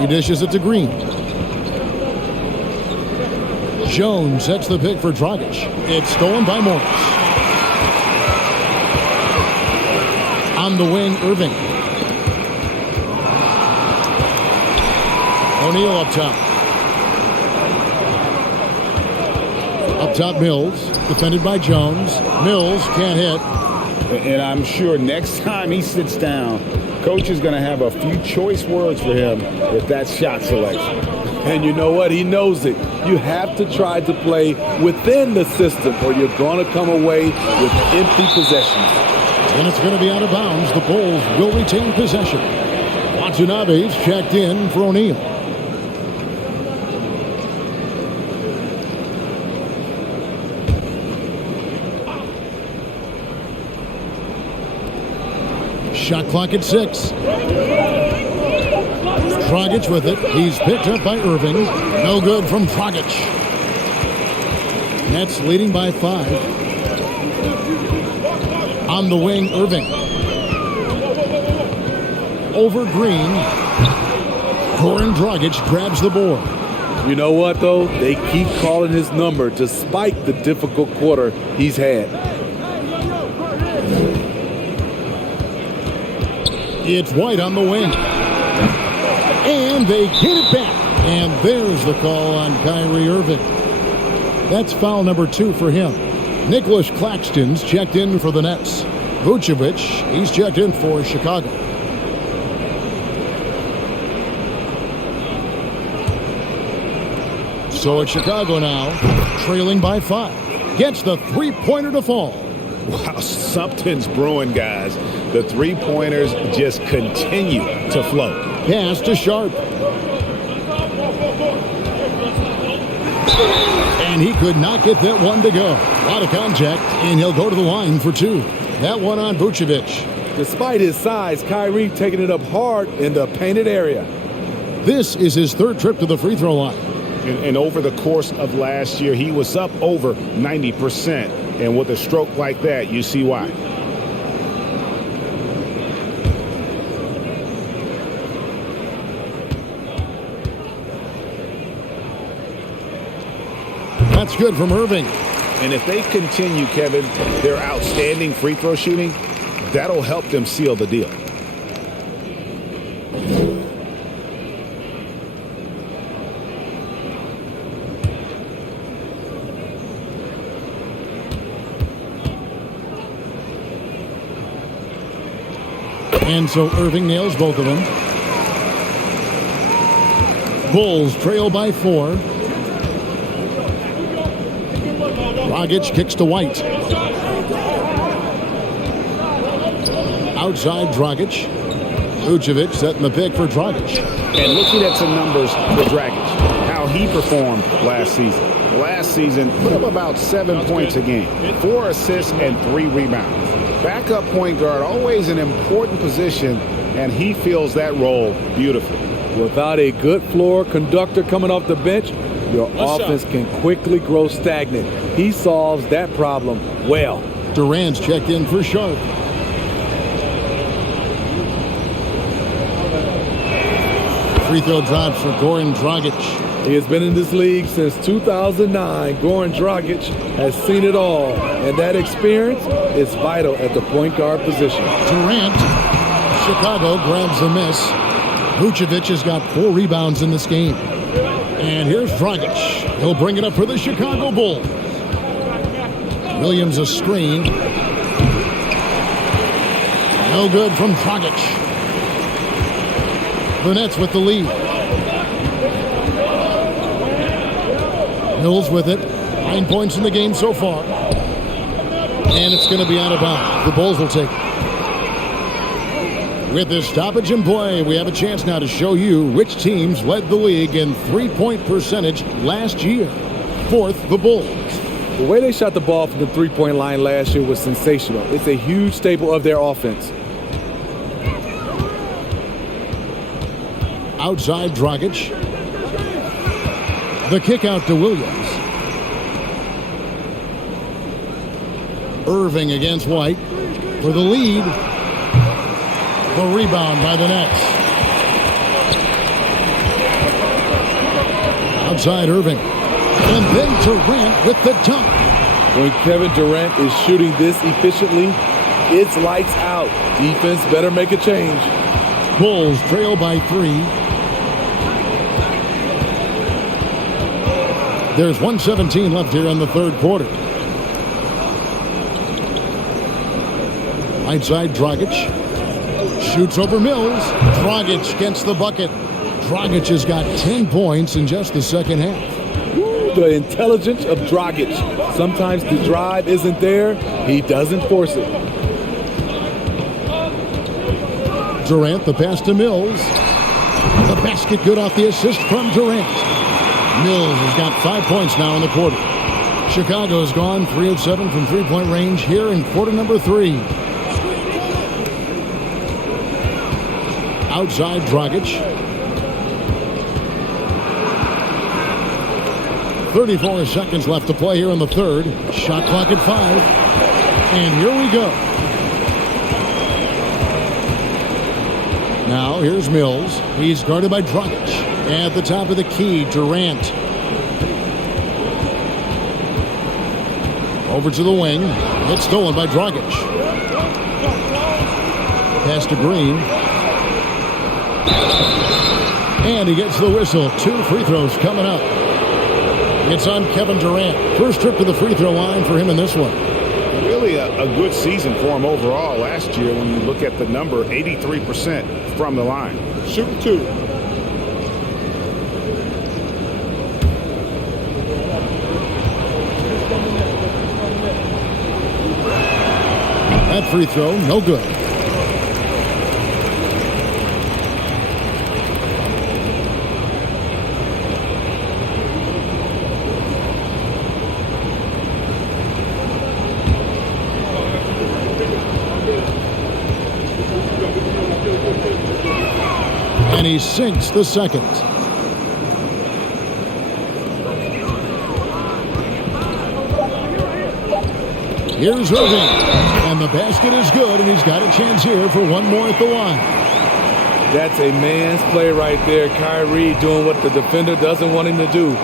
He dishes it to Green. Jones sets the pick for Dragic. It's stolen by Morris. On the wing, Irving. O'Neal up top. Up top, Mills. Defended by Jones. Mills can't hit. And I'm sure next time he sits down, coach is going to have a few choice words for him with that shot selection. And you know what? He knows it. You have to try to play within the system or you're going to come away with empty possessions. And it's going to be out of bounds. The Bulls will retain possession. Watanabe's checked in for O'Neal. Shot clock at 6. Dragic with it. He's picked up by Irving. No good from Dragic. Nets leading by 5. On the wing, Irving. Over Green. Goran Dragic grabs the board. You know what, though? They keep calling his number despite the difficult quarter he's had. It's White on the wing. And they get it back. And there's the call on Kyrie Irving. That's foul number 2 for him. Nicholas Claxton's checked in for the Nets. Vucevic, he's checked in for Chicago. So it's Chicago now, trailing by 5. Gets the three-pointer to fall. Wow, something's brewing, guys. The three-pointers just continue to float. Pass to Sharp. And he could not get that one to go. A lot of contact, and he'll go to the line for 2. That one on Vucevic. Despite his size, Kyrie taking it up hard in the painted area. This is his 3rd trip to the free throw line. And over the course of last year, he was up over 90%. And with a stroke like that, you see why. That's good from Irving. And if they continue, Kevin, their outstanding free throw shooting, that'll help them seal the deal. And so Irving nails both of them. Bulls trail by 4. Dragic kicks to White. Outside Dragic. Vucevic setting the pick for Dragic. And looking at some numbers for Dragic, how he performed last season. Last season, put up about 7 points a game, 4 assists and 3 rebounds. Backup point guard, always an important position, and he fills that role beautifully. Without a good floor conductor coming off the bench, your offense can quickly grow stagnant. He solves that problem well. Durant's checked in for Sharp. Free throw drops for Goran Dragic. He has been in this league since 2009. Goran Dragic has seen it all, and that experience is vital at the point guard position. Durant, Chicago grabs the miss. Vucevic has got 4 rebounds in this game. And here's Dragic. He'll bring it up for the Chicago Bulls. Williams a screen. No good from Dragic. The Nets with the lead. Mills with it. 9 points in the game so far. And it's going to be out of bounds. The Bulls will take it. With this stoppage in play, we have a chance now to show you which teams led the league in three-point percentage last year. 4th, the Bulls. The way they shot the ball from the three-point line last year was sensational. It's a huge staple of their offense. Outside Dragic. The kick out to Williams. Irving against White for the lead. The rebound by the Nets. Outside Irving. And then Durant with the dunk. When Kevin Durant is shooting this efficiently, it's lights out. Defense better make a change. Bulls trail by 3. There's 1:17 left here in the 3rd quarter. Right side, Dragic. Shoots over Mills. Dragic gets the bucket. Dragic has got 10 points in just the second half. The intelligence of Dragic. Sometimes the drive isn't there. He doesn't force it. Durant, the pass to Mills. The basket good off the assist from Durant. Mills has got 5 points now in the quarter. Chicago's gone 3 of 7 from three-point range here in quarter number 3. Outside Dragic. 34 seconds left to play here in the third. Shot clock at 5. And here we go. Now here's Mills. He's guarded by Dragic. At the top of the key, Durant. Over to the wing. It's stolen by Dragic. Pass to Green. And he gets the whistle. 2 free throws coming up. It's on Kevin Durant. First trip to the free throw line for him in this one. Really a good season for him overall last year when you look at the number, 83% from the line. Shooting 2. That free throw, no good. And he sinks the second. Here's Irving. And the basket is good, and he's got a chance here for one more at the line. That's a man's play right there. Kyrie doing what the defender doesn't want him to do.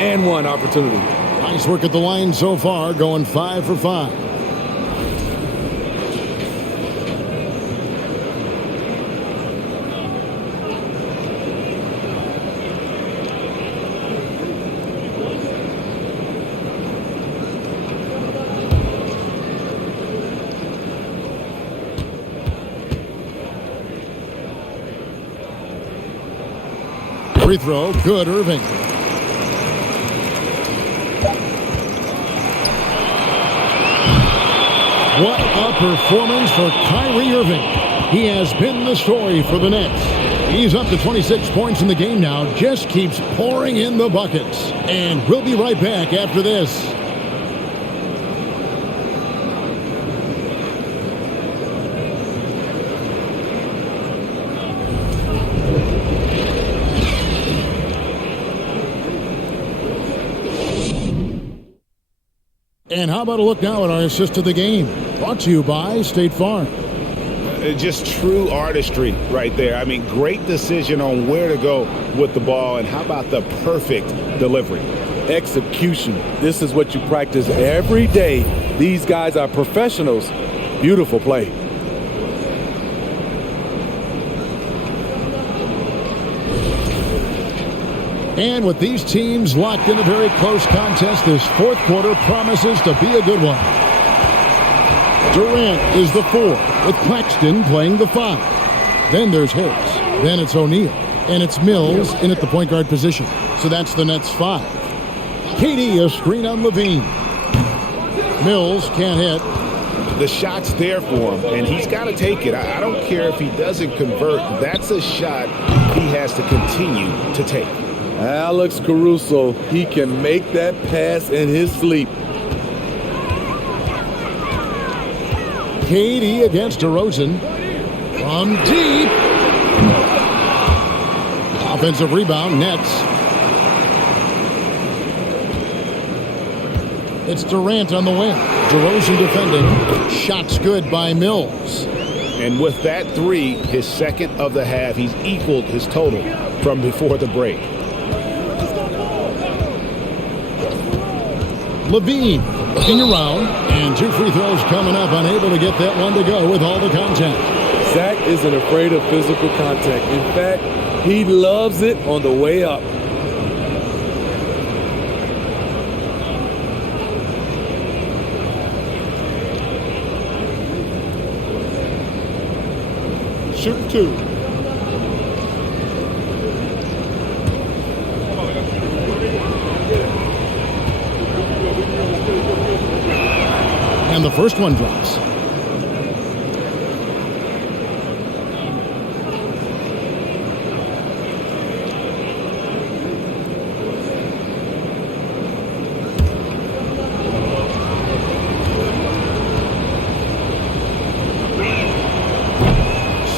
And one opportunity. Nice work at the line so far, going 5 for 5. Free throw, good, Irving. What a performance for Kyrie Irving. He has been the story for the Nets. He's up to 26 points in the game now, just keeps pouring in the buckets. And we'll be right back after this. And how about a look now at our assist of the game? Brought to you by State Farm. Just true artistry right there. I mean, great decision on where to go with the ball, and how about the perfect delivery? Execution. This is what you practice every day. These guys are professionals. Beautiful play. And with these teams locked in a very close contest, this fourth quarter promises to be a good one. Durant is the 4, with Claxton playing the 5. Then there's Harris. Then it's O'Neal. And it's Mills in at the point guard position. So that's the Nets 5. KD, a screen on Levine. Mills can't hit. The shot's there for him, and he's got to take it. I don't care if he doesn't convert. That's a shot he has to continue to take. Alex Caruso, he can make that pass in his sleep. KD against DeRozan. From deep. Offensive rebound, Nets. It's Durant on the wing. DeRozan defending. Shots good by Mills. And with that 3, his second of the half, he's equaled his total from before the break. Levine looking around, and 2 free throws coming up, unable to get that one to go with all the contact. Zach isn't afraid of physical contact. In fact, he loves it on the way up. Shooting 2. And the first one drops.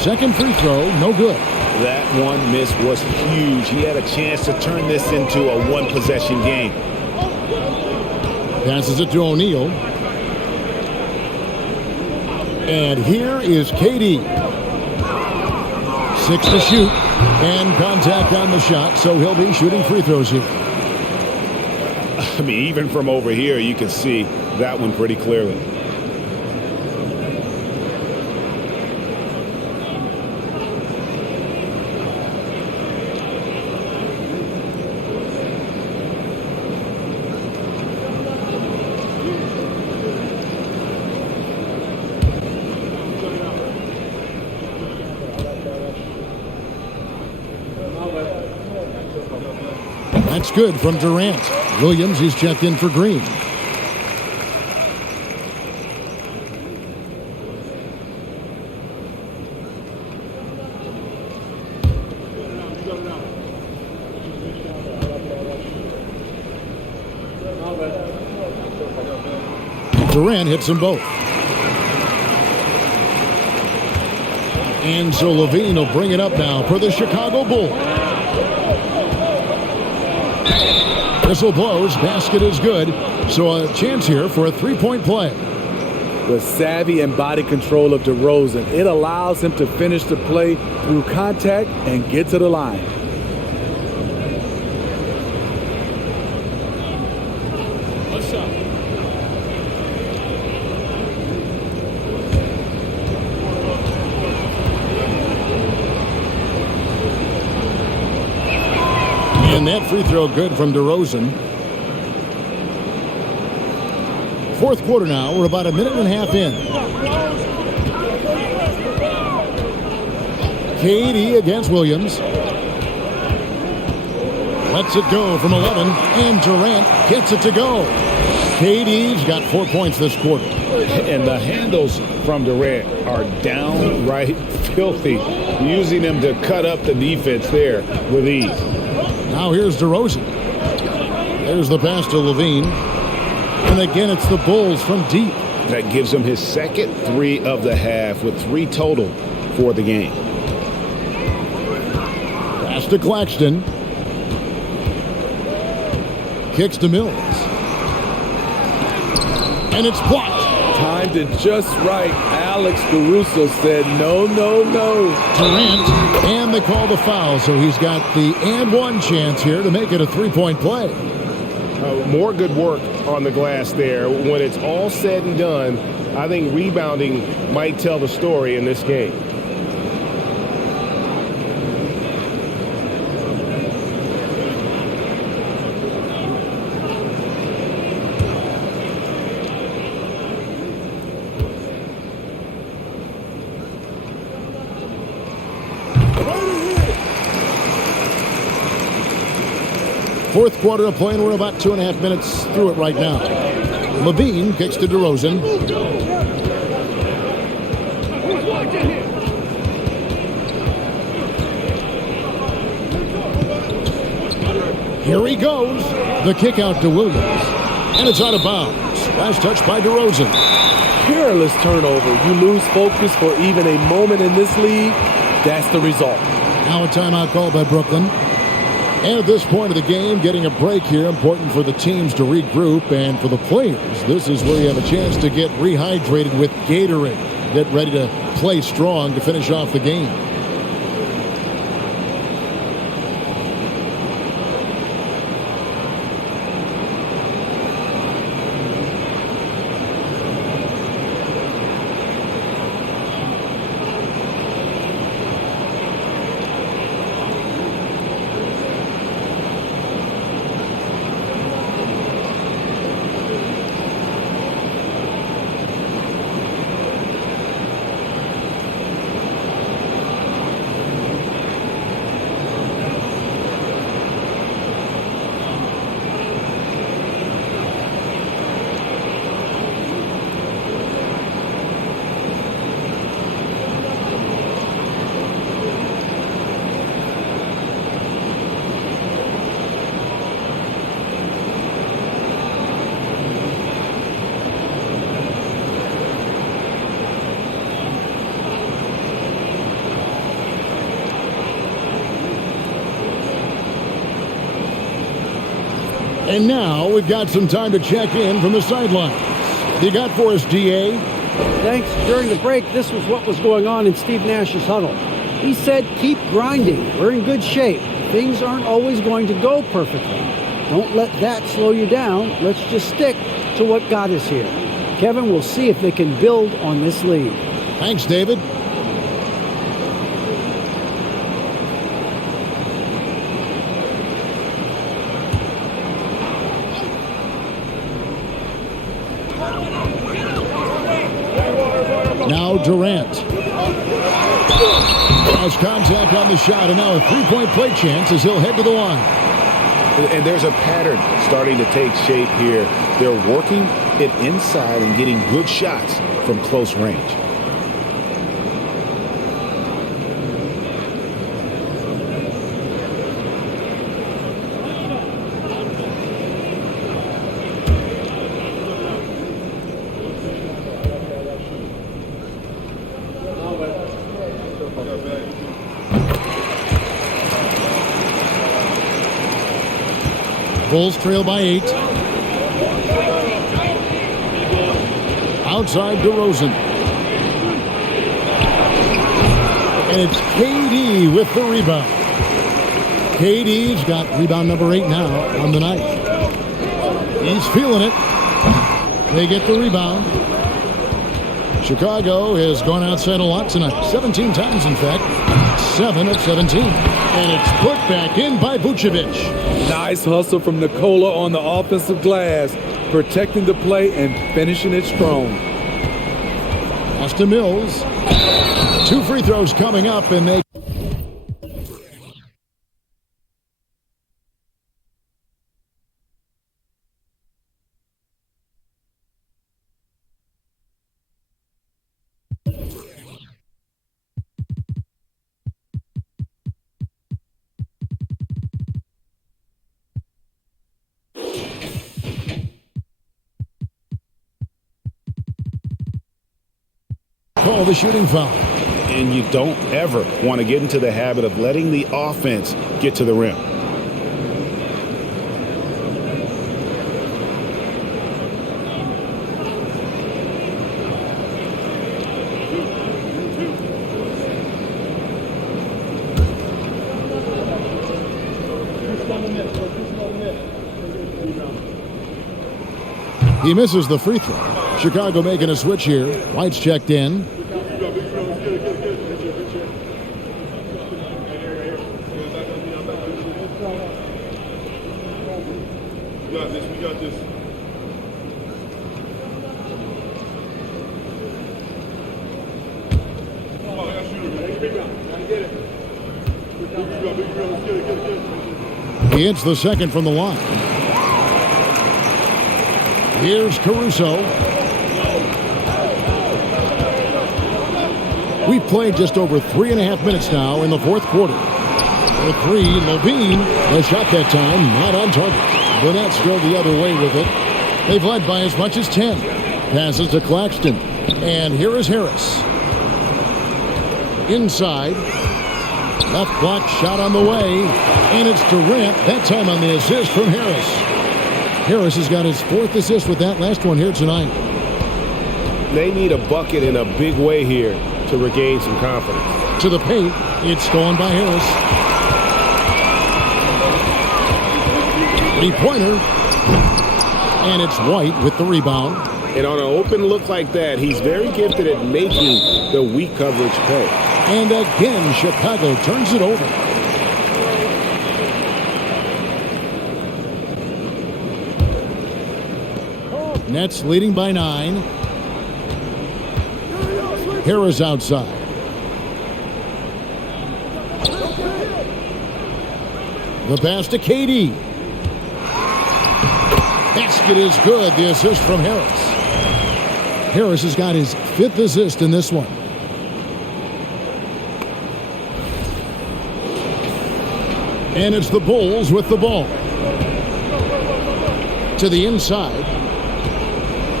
second free throw, no good. That one miss was huge. He had a chance to turn this into a one-possession game. Passes it to O'Neal. And here is KD. 6 to shoot. And contact on the shot, so he'll be shooting free throws here. I mean, even from over here, you can see that one pretty clearly. That's good from Durant. Williams, he's checked in for Green. Durant hits them both. And so Levine will bring it up now for the Chicago Bulls. Whistle blows, basket is good. So a chance here for a three-point play. The savvy and body control of DeRozan, it allows him to finish the play through contact and get to the line. What's up? And that free throw good from DeRozan. Fourth quarter now. We're about a minute and a half in. KD against Williams. Lets it go from 11. And Durant gets it to go. KD's got 4 points this quarter. And the handles from Durant are downright filthy, using them to cut up the defense there with ease. Now here's DeRozan. There's the pass to Levine. And again, it's the Bulls from deep. That gives him his second three of the half with 3 total for the game. Pass to Claxton. Kicks to Mills. And it's blocked. Timed it just right. Alex Caruso said no, no, no. Durant, and they call the foul, so he's got the and one chance here to make it a three-point play. More good work on the glass there. When it's all said and done, I think rebounding might tell the story in this game. Fourth quarter of play, and we're about 2.5 minutes through it right now. Levine kicks to DeRozan. Here he goes. The kick out to Williams. And it's out of bounds. Last touch by DeRozan. Careless turnover. You lose focus for even a moment in this league. That's the result. Now a timeout called by Brooklyn. And at this point of the game, getting a break here, important for the teams to regroup, and for the players, this is where you have a chance to get rehydrated with Gatorade. Get ready to play strong to finish off the game. And now we've got some time to check in from the sidelines. You got for us, DA? Thanks. During the break, this was what was going on in Steve Nash's huddle. He said, keep grinding. We're in good shape. Things aren't always going to go perfectly. Don't let that slow you down. Let's just stick to what got us here. Kevin, we'll see if they can build on this lead. Thanks, David. Now Durant has contact on the shot, and now a three-point play chance as he'll head to the line. And there's a pattern starting to take shape here. They're working it inside and getting good shots from close range. Bulls trail by 8. Outside DeRozan. And it's KD with the rebound. KD's got rebound number 8 now on the night. He's feeling it. They get the rebound. Chicago has gone outside a lot tonight. 17 times, in fact. 7 of 17. And it's put back in by Vucevic. Nice hustle from Nikola on the offensive glass, protecting the play and finishing it strong. Pass to Mills. 2 free throws coming up, and they... call the shooting foul. And you don't ever want to get into the habit of letting the offense get to the rim. He misses the free throw. Chicago making a switch here. White's checked in. We got this. He hits the second from the line. Here's Caruso. We've played just over 3.5 minutes now in the fourth quarter. For 3, Levine, the shot that time, not on target. The Nets go the other way with it. They've led by as much as 10. Passes to Claxton. And here is Harris. Inside. Left block shot on the way. And it's Durant, that time on the assist from Harris. Harris has got his 4th assist with that last one here tonight. They need a bucket in a big way here to regain some confidence. To the paint. It's stolen by Harris. 3-pointer. And it's White with the rebound. And on an open look like that, he's very gifted at making the weak coverage pay. And again, Chicago turns it over. Nets leading by 9. Harris outside. The pass to KD. Basket is good. The assist from Harris. Harris has got his 5th assist in this one. And it's the Bulls with the ball. To the inside.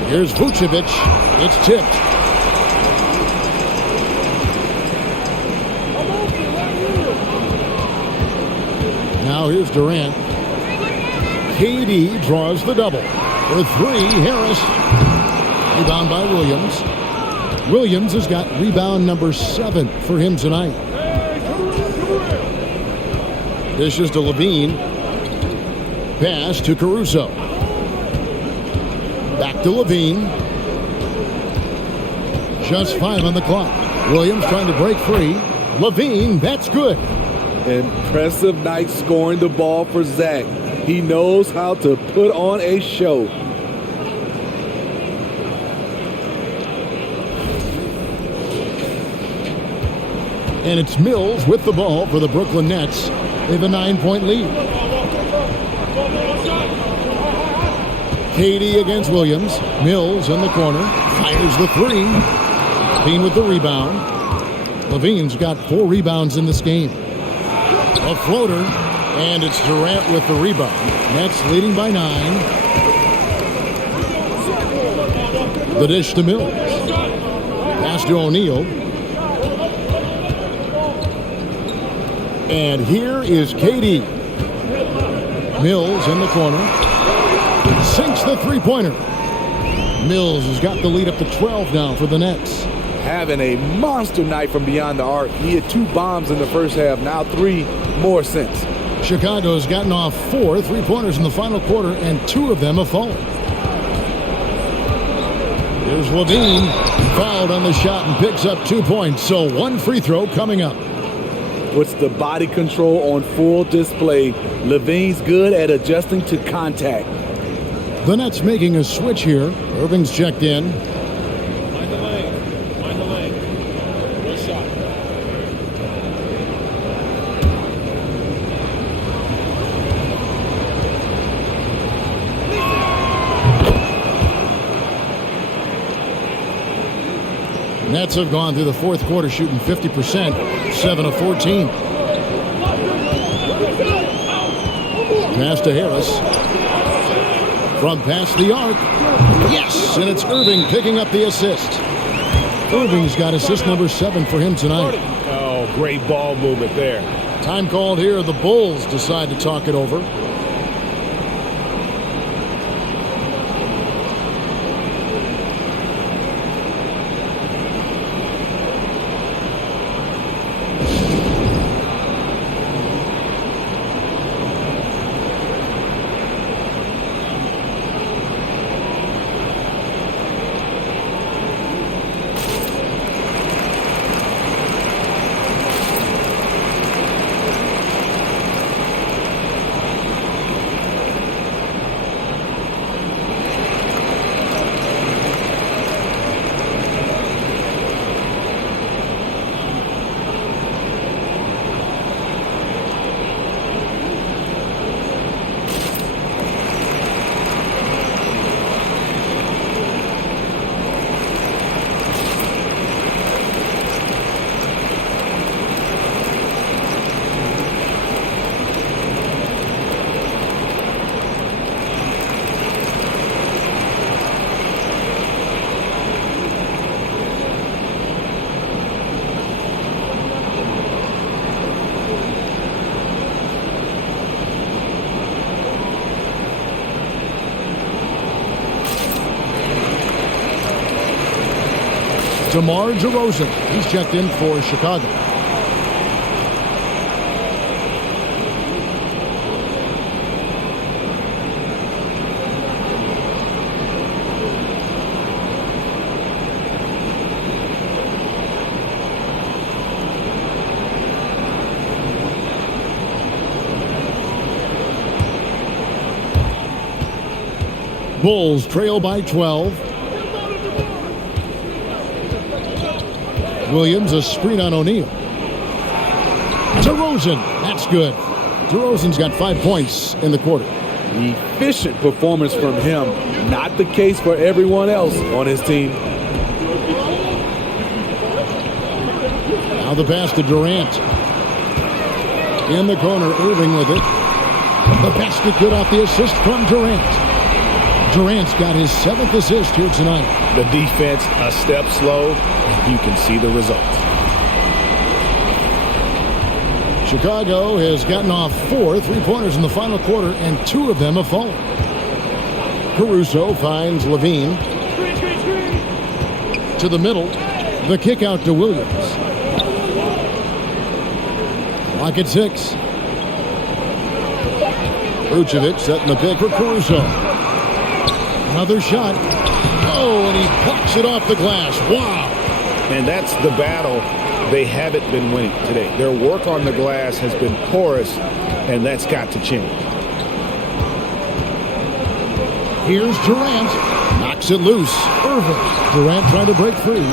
Here's Vucevic. It's tipped. Now here's Durant. KD draws the double. For three, Harris. Rebound by Williams. Williams has got rebound number 7 for him tonight. Dishes to Levine. Pass to Caruso. Back to Levine. Just 5 on the clock. Williams trying to break free. Levine, that's good. Impressive night scoring the ball for Zach. He knows how to put on a show. And it's Mills with the ball for the Brooklyn Nets. They have a 9-point lead. KD against Williams. Mills in the corner. Fires the three. Levine with the rebound. Levine's got 4 rebounds in this game. A floater. And it's Durant with the rebound. Nets leading by 9. The dish to Mills. Pass to O'Neal. And here is KD. Mills in the corner. Sinks the three-pointer. Mills has got the lead up to 12 now for the Nets. Having a monster night from beyond the arc. He had 2 bombs in the first half, now 3 more since. Chicago's gotten off 4 three-pointers in the final quarter, and 2 of them have fallen. Here's Levine, fouled on the shot and picks up 2 points, so 1 free throw coming up. Puts the body control on full display. Levine's good at adjusting to contact. The Nets making a switch here. Irving's checked in. Mind the lane. Good shot. Nets have gone through the fourth quarter shooting 50%, 7 of 14. Pass to Harris. From past the arc. Yes, and it's Irving picking up the assist. Irving's got assist number 7 for him tonight. Oh, great ball movement there. Time called here. The Bulls decide to talk it over. DeMar DeRozan. He's checked in for Chicago. Bulls trail by 12. Williams, a screen on O'Neal. DeRozan, that's good. DeRozan's got 5 points in the quarter. Efficient performance from him. Not the case for everyone else on his team. Now the pass to Durant. In the corner, Irving with it. The basket good off the assist from Durant. Durant's got his 7th assist here tonight. The defense a step slow, and you can see the result. Chicago has gotten off 4 3-pointers in the final quarter, and 2 of them have fallen. Caruso finds Levine. To the middle. The kick out to Williams. Clock at 6. Vucevic setting the pick for Caruso. Another shot. Oh, and he plucks it off the glass. Wow. And that's the battle they haven't been winning today. Their work on the glass has been porous, and that's got to change. Here's Durant. Knocks it loose. Irving. Durant trying to break free.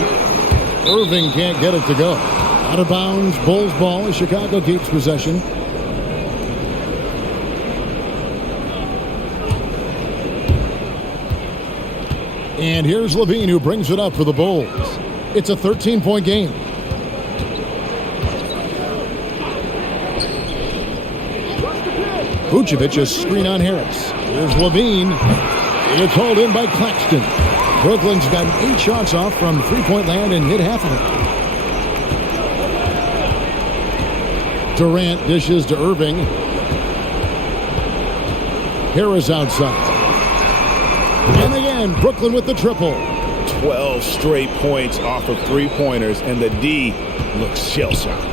Irving can't get it to go. Out of bounds. Bulls ball as Chicago keeps possession. And here's Levine, who brings it up for the Bulls. It's a 13-point game. Vucevic a screen on Harris. Here's Levine. It's hauled in by Claxton. Brooklyn's gotten 8 shots off from three-point land and hit half of it. Durant dishes to Irving. Harris outside. And again, Brooklyn with the triple. 12 straight points off of three-pointers, and the D looks shell-shocked.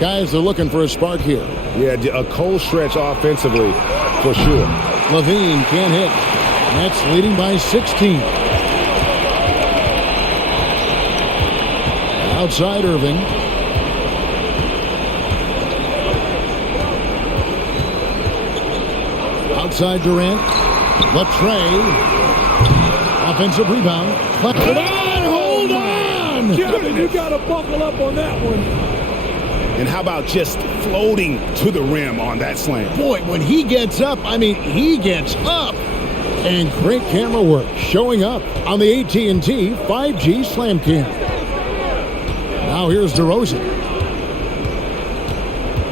Guys are looking for a spark here. Yeah, a cold stretch offensively, for sure. Levine can't hit. Nets leading by 16. Outside Irving. Outside Durant. Latrey. Offensive rebound. Hold on! Kevin, you got to buckle up on that one. And how about just floating to the rim on that slam? Boy, when he gets up, he gets up. And great camera work showing up on the AT&T 5G Slam Cam. Now here's DeRozan.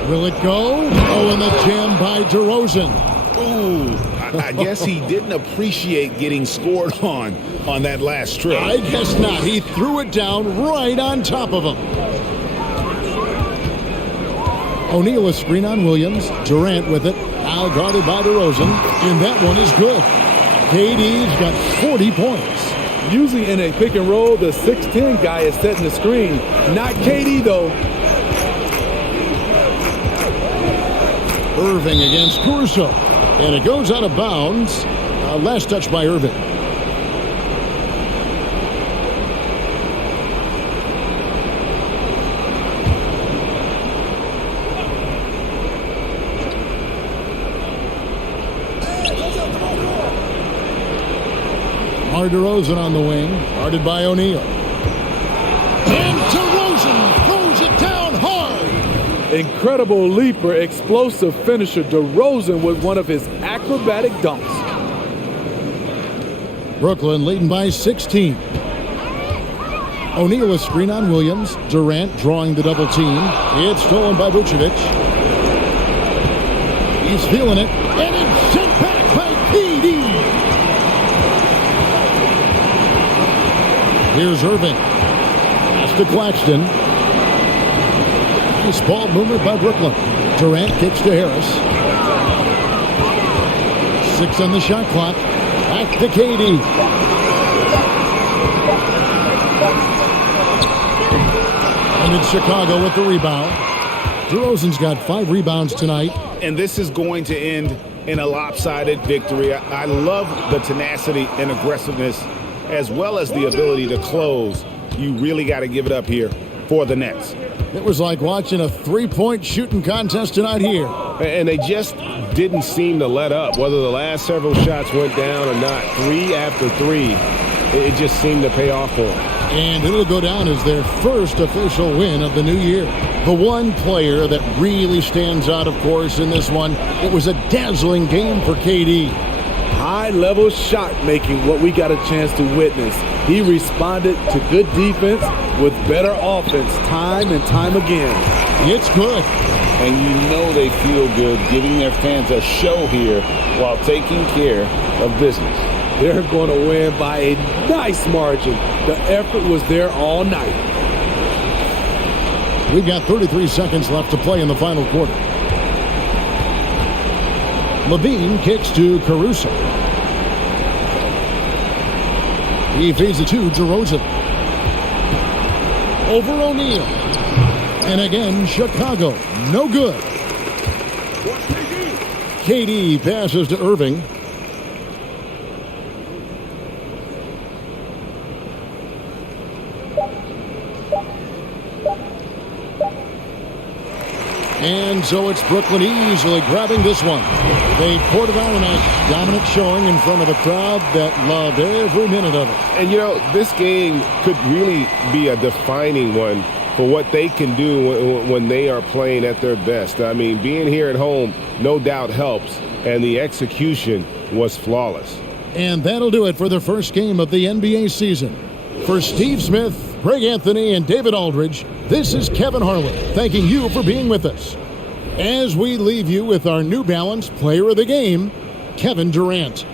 Will it go? Oh, and the jam by DeRozan. Ooh, I guess he didn't appreciate getting scored on that last trip. I guess not. He threw it down right on top of him. O'Neal a screen on Williams. Durant with it. Now guarded by DeRozan. And that one is good. KD's got 40 points. Usually in a pick and roll, the 6'10 guy is setting the screen. Not KD, though. Irving against Caruso. And it goes out of bounds. Last touch by Irving. DeRozan on the wing, guarded by O'Neal. And DeRozan throws it down hard. Incredible leaper, explosive finisher. DeRozan with one of his acrobatic dunks. Brooklyn leading by 16. O'Neal a screen on Williams. Durant drawing the double team. It's stolen by Vucevic. He's feeling it. And it's sent back by KD. Here's Irving. Pass to Claxton. Nice ball movement by Brooklyn. Durant kicks to Harris. 6 on the shot clock. Back to KD. And it's Chicago with the rebound. DeRozan's got 5 rebounds tonight. And this is going to end in a lopsided victory. I love the tenacity and aggressiveness, as well as the ability to close. You really got to give it up here for the Nets. It was like watching a 3-point shooting contest tonight here. And they just didn't seem to let up. Whether the last several shots went down or not, 3 after 3, it just seemed to pay off for them. And it'll go down as their first official win of the new year. The one player that really stands out, of course, in this one, it was a dazzling game for KD. High-level shot making, what we got a chance to witness. He responded to good defense with better offense time and time again. It's good. And you know they feel good giving their fans a show here while taking care of business. They're going to win by a nice margin. The effort was there all night. We've got 33 seconds left to play in the final quarter. Levine kicks to Caruso. He feeds it to DeRozan. Over O'Neal. And again, Chicago. No good. KD passes to Irving. And so it's Brooklyn easily grabbing this one. They poured it on a nice dominant showing in front of a crowd that loved every minute of it. And, you know, this game could really be a defining one for what they can do when they are playing at their best. I mean, being here at home no doubt helps, and the execution was flawless. And that'll do it for the first game of the NBA season. For Steve Smith, Greg Anthony, and David Aldridge, this is Kevin Harlan thanking you for being with us. As we leave you with our New Balance Player of the Game, Kevin Durant.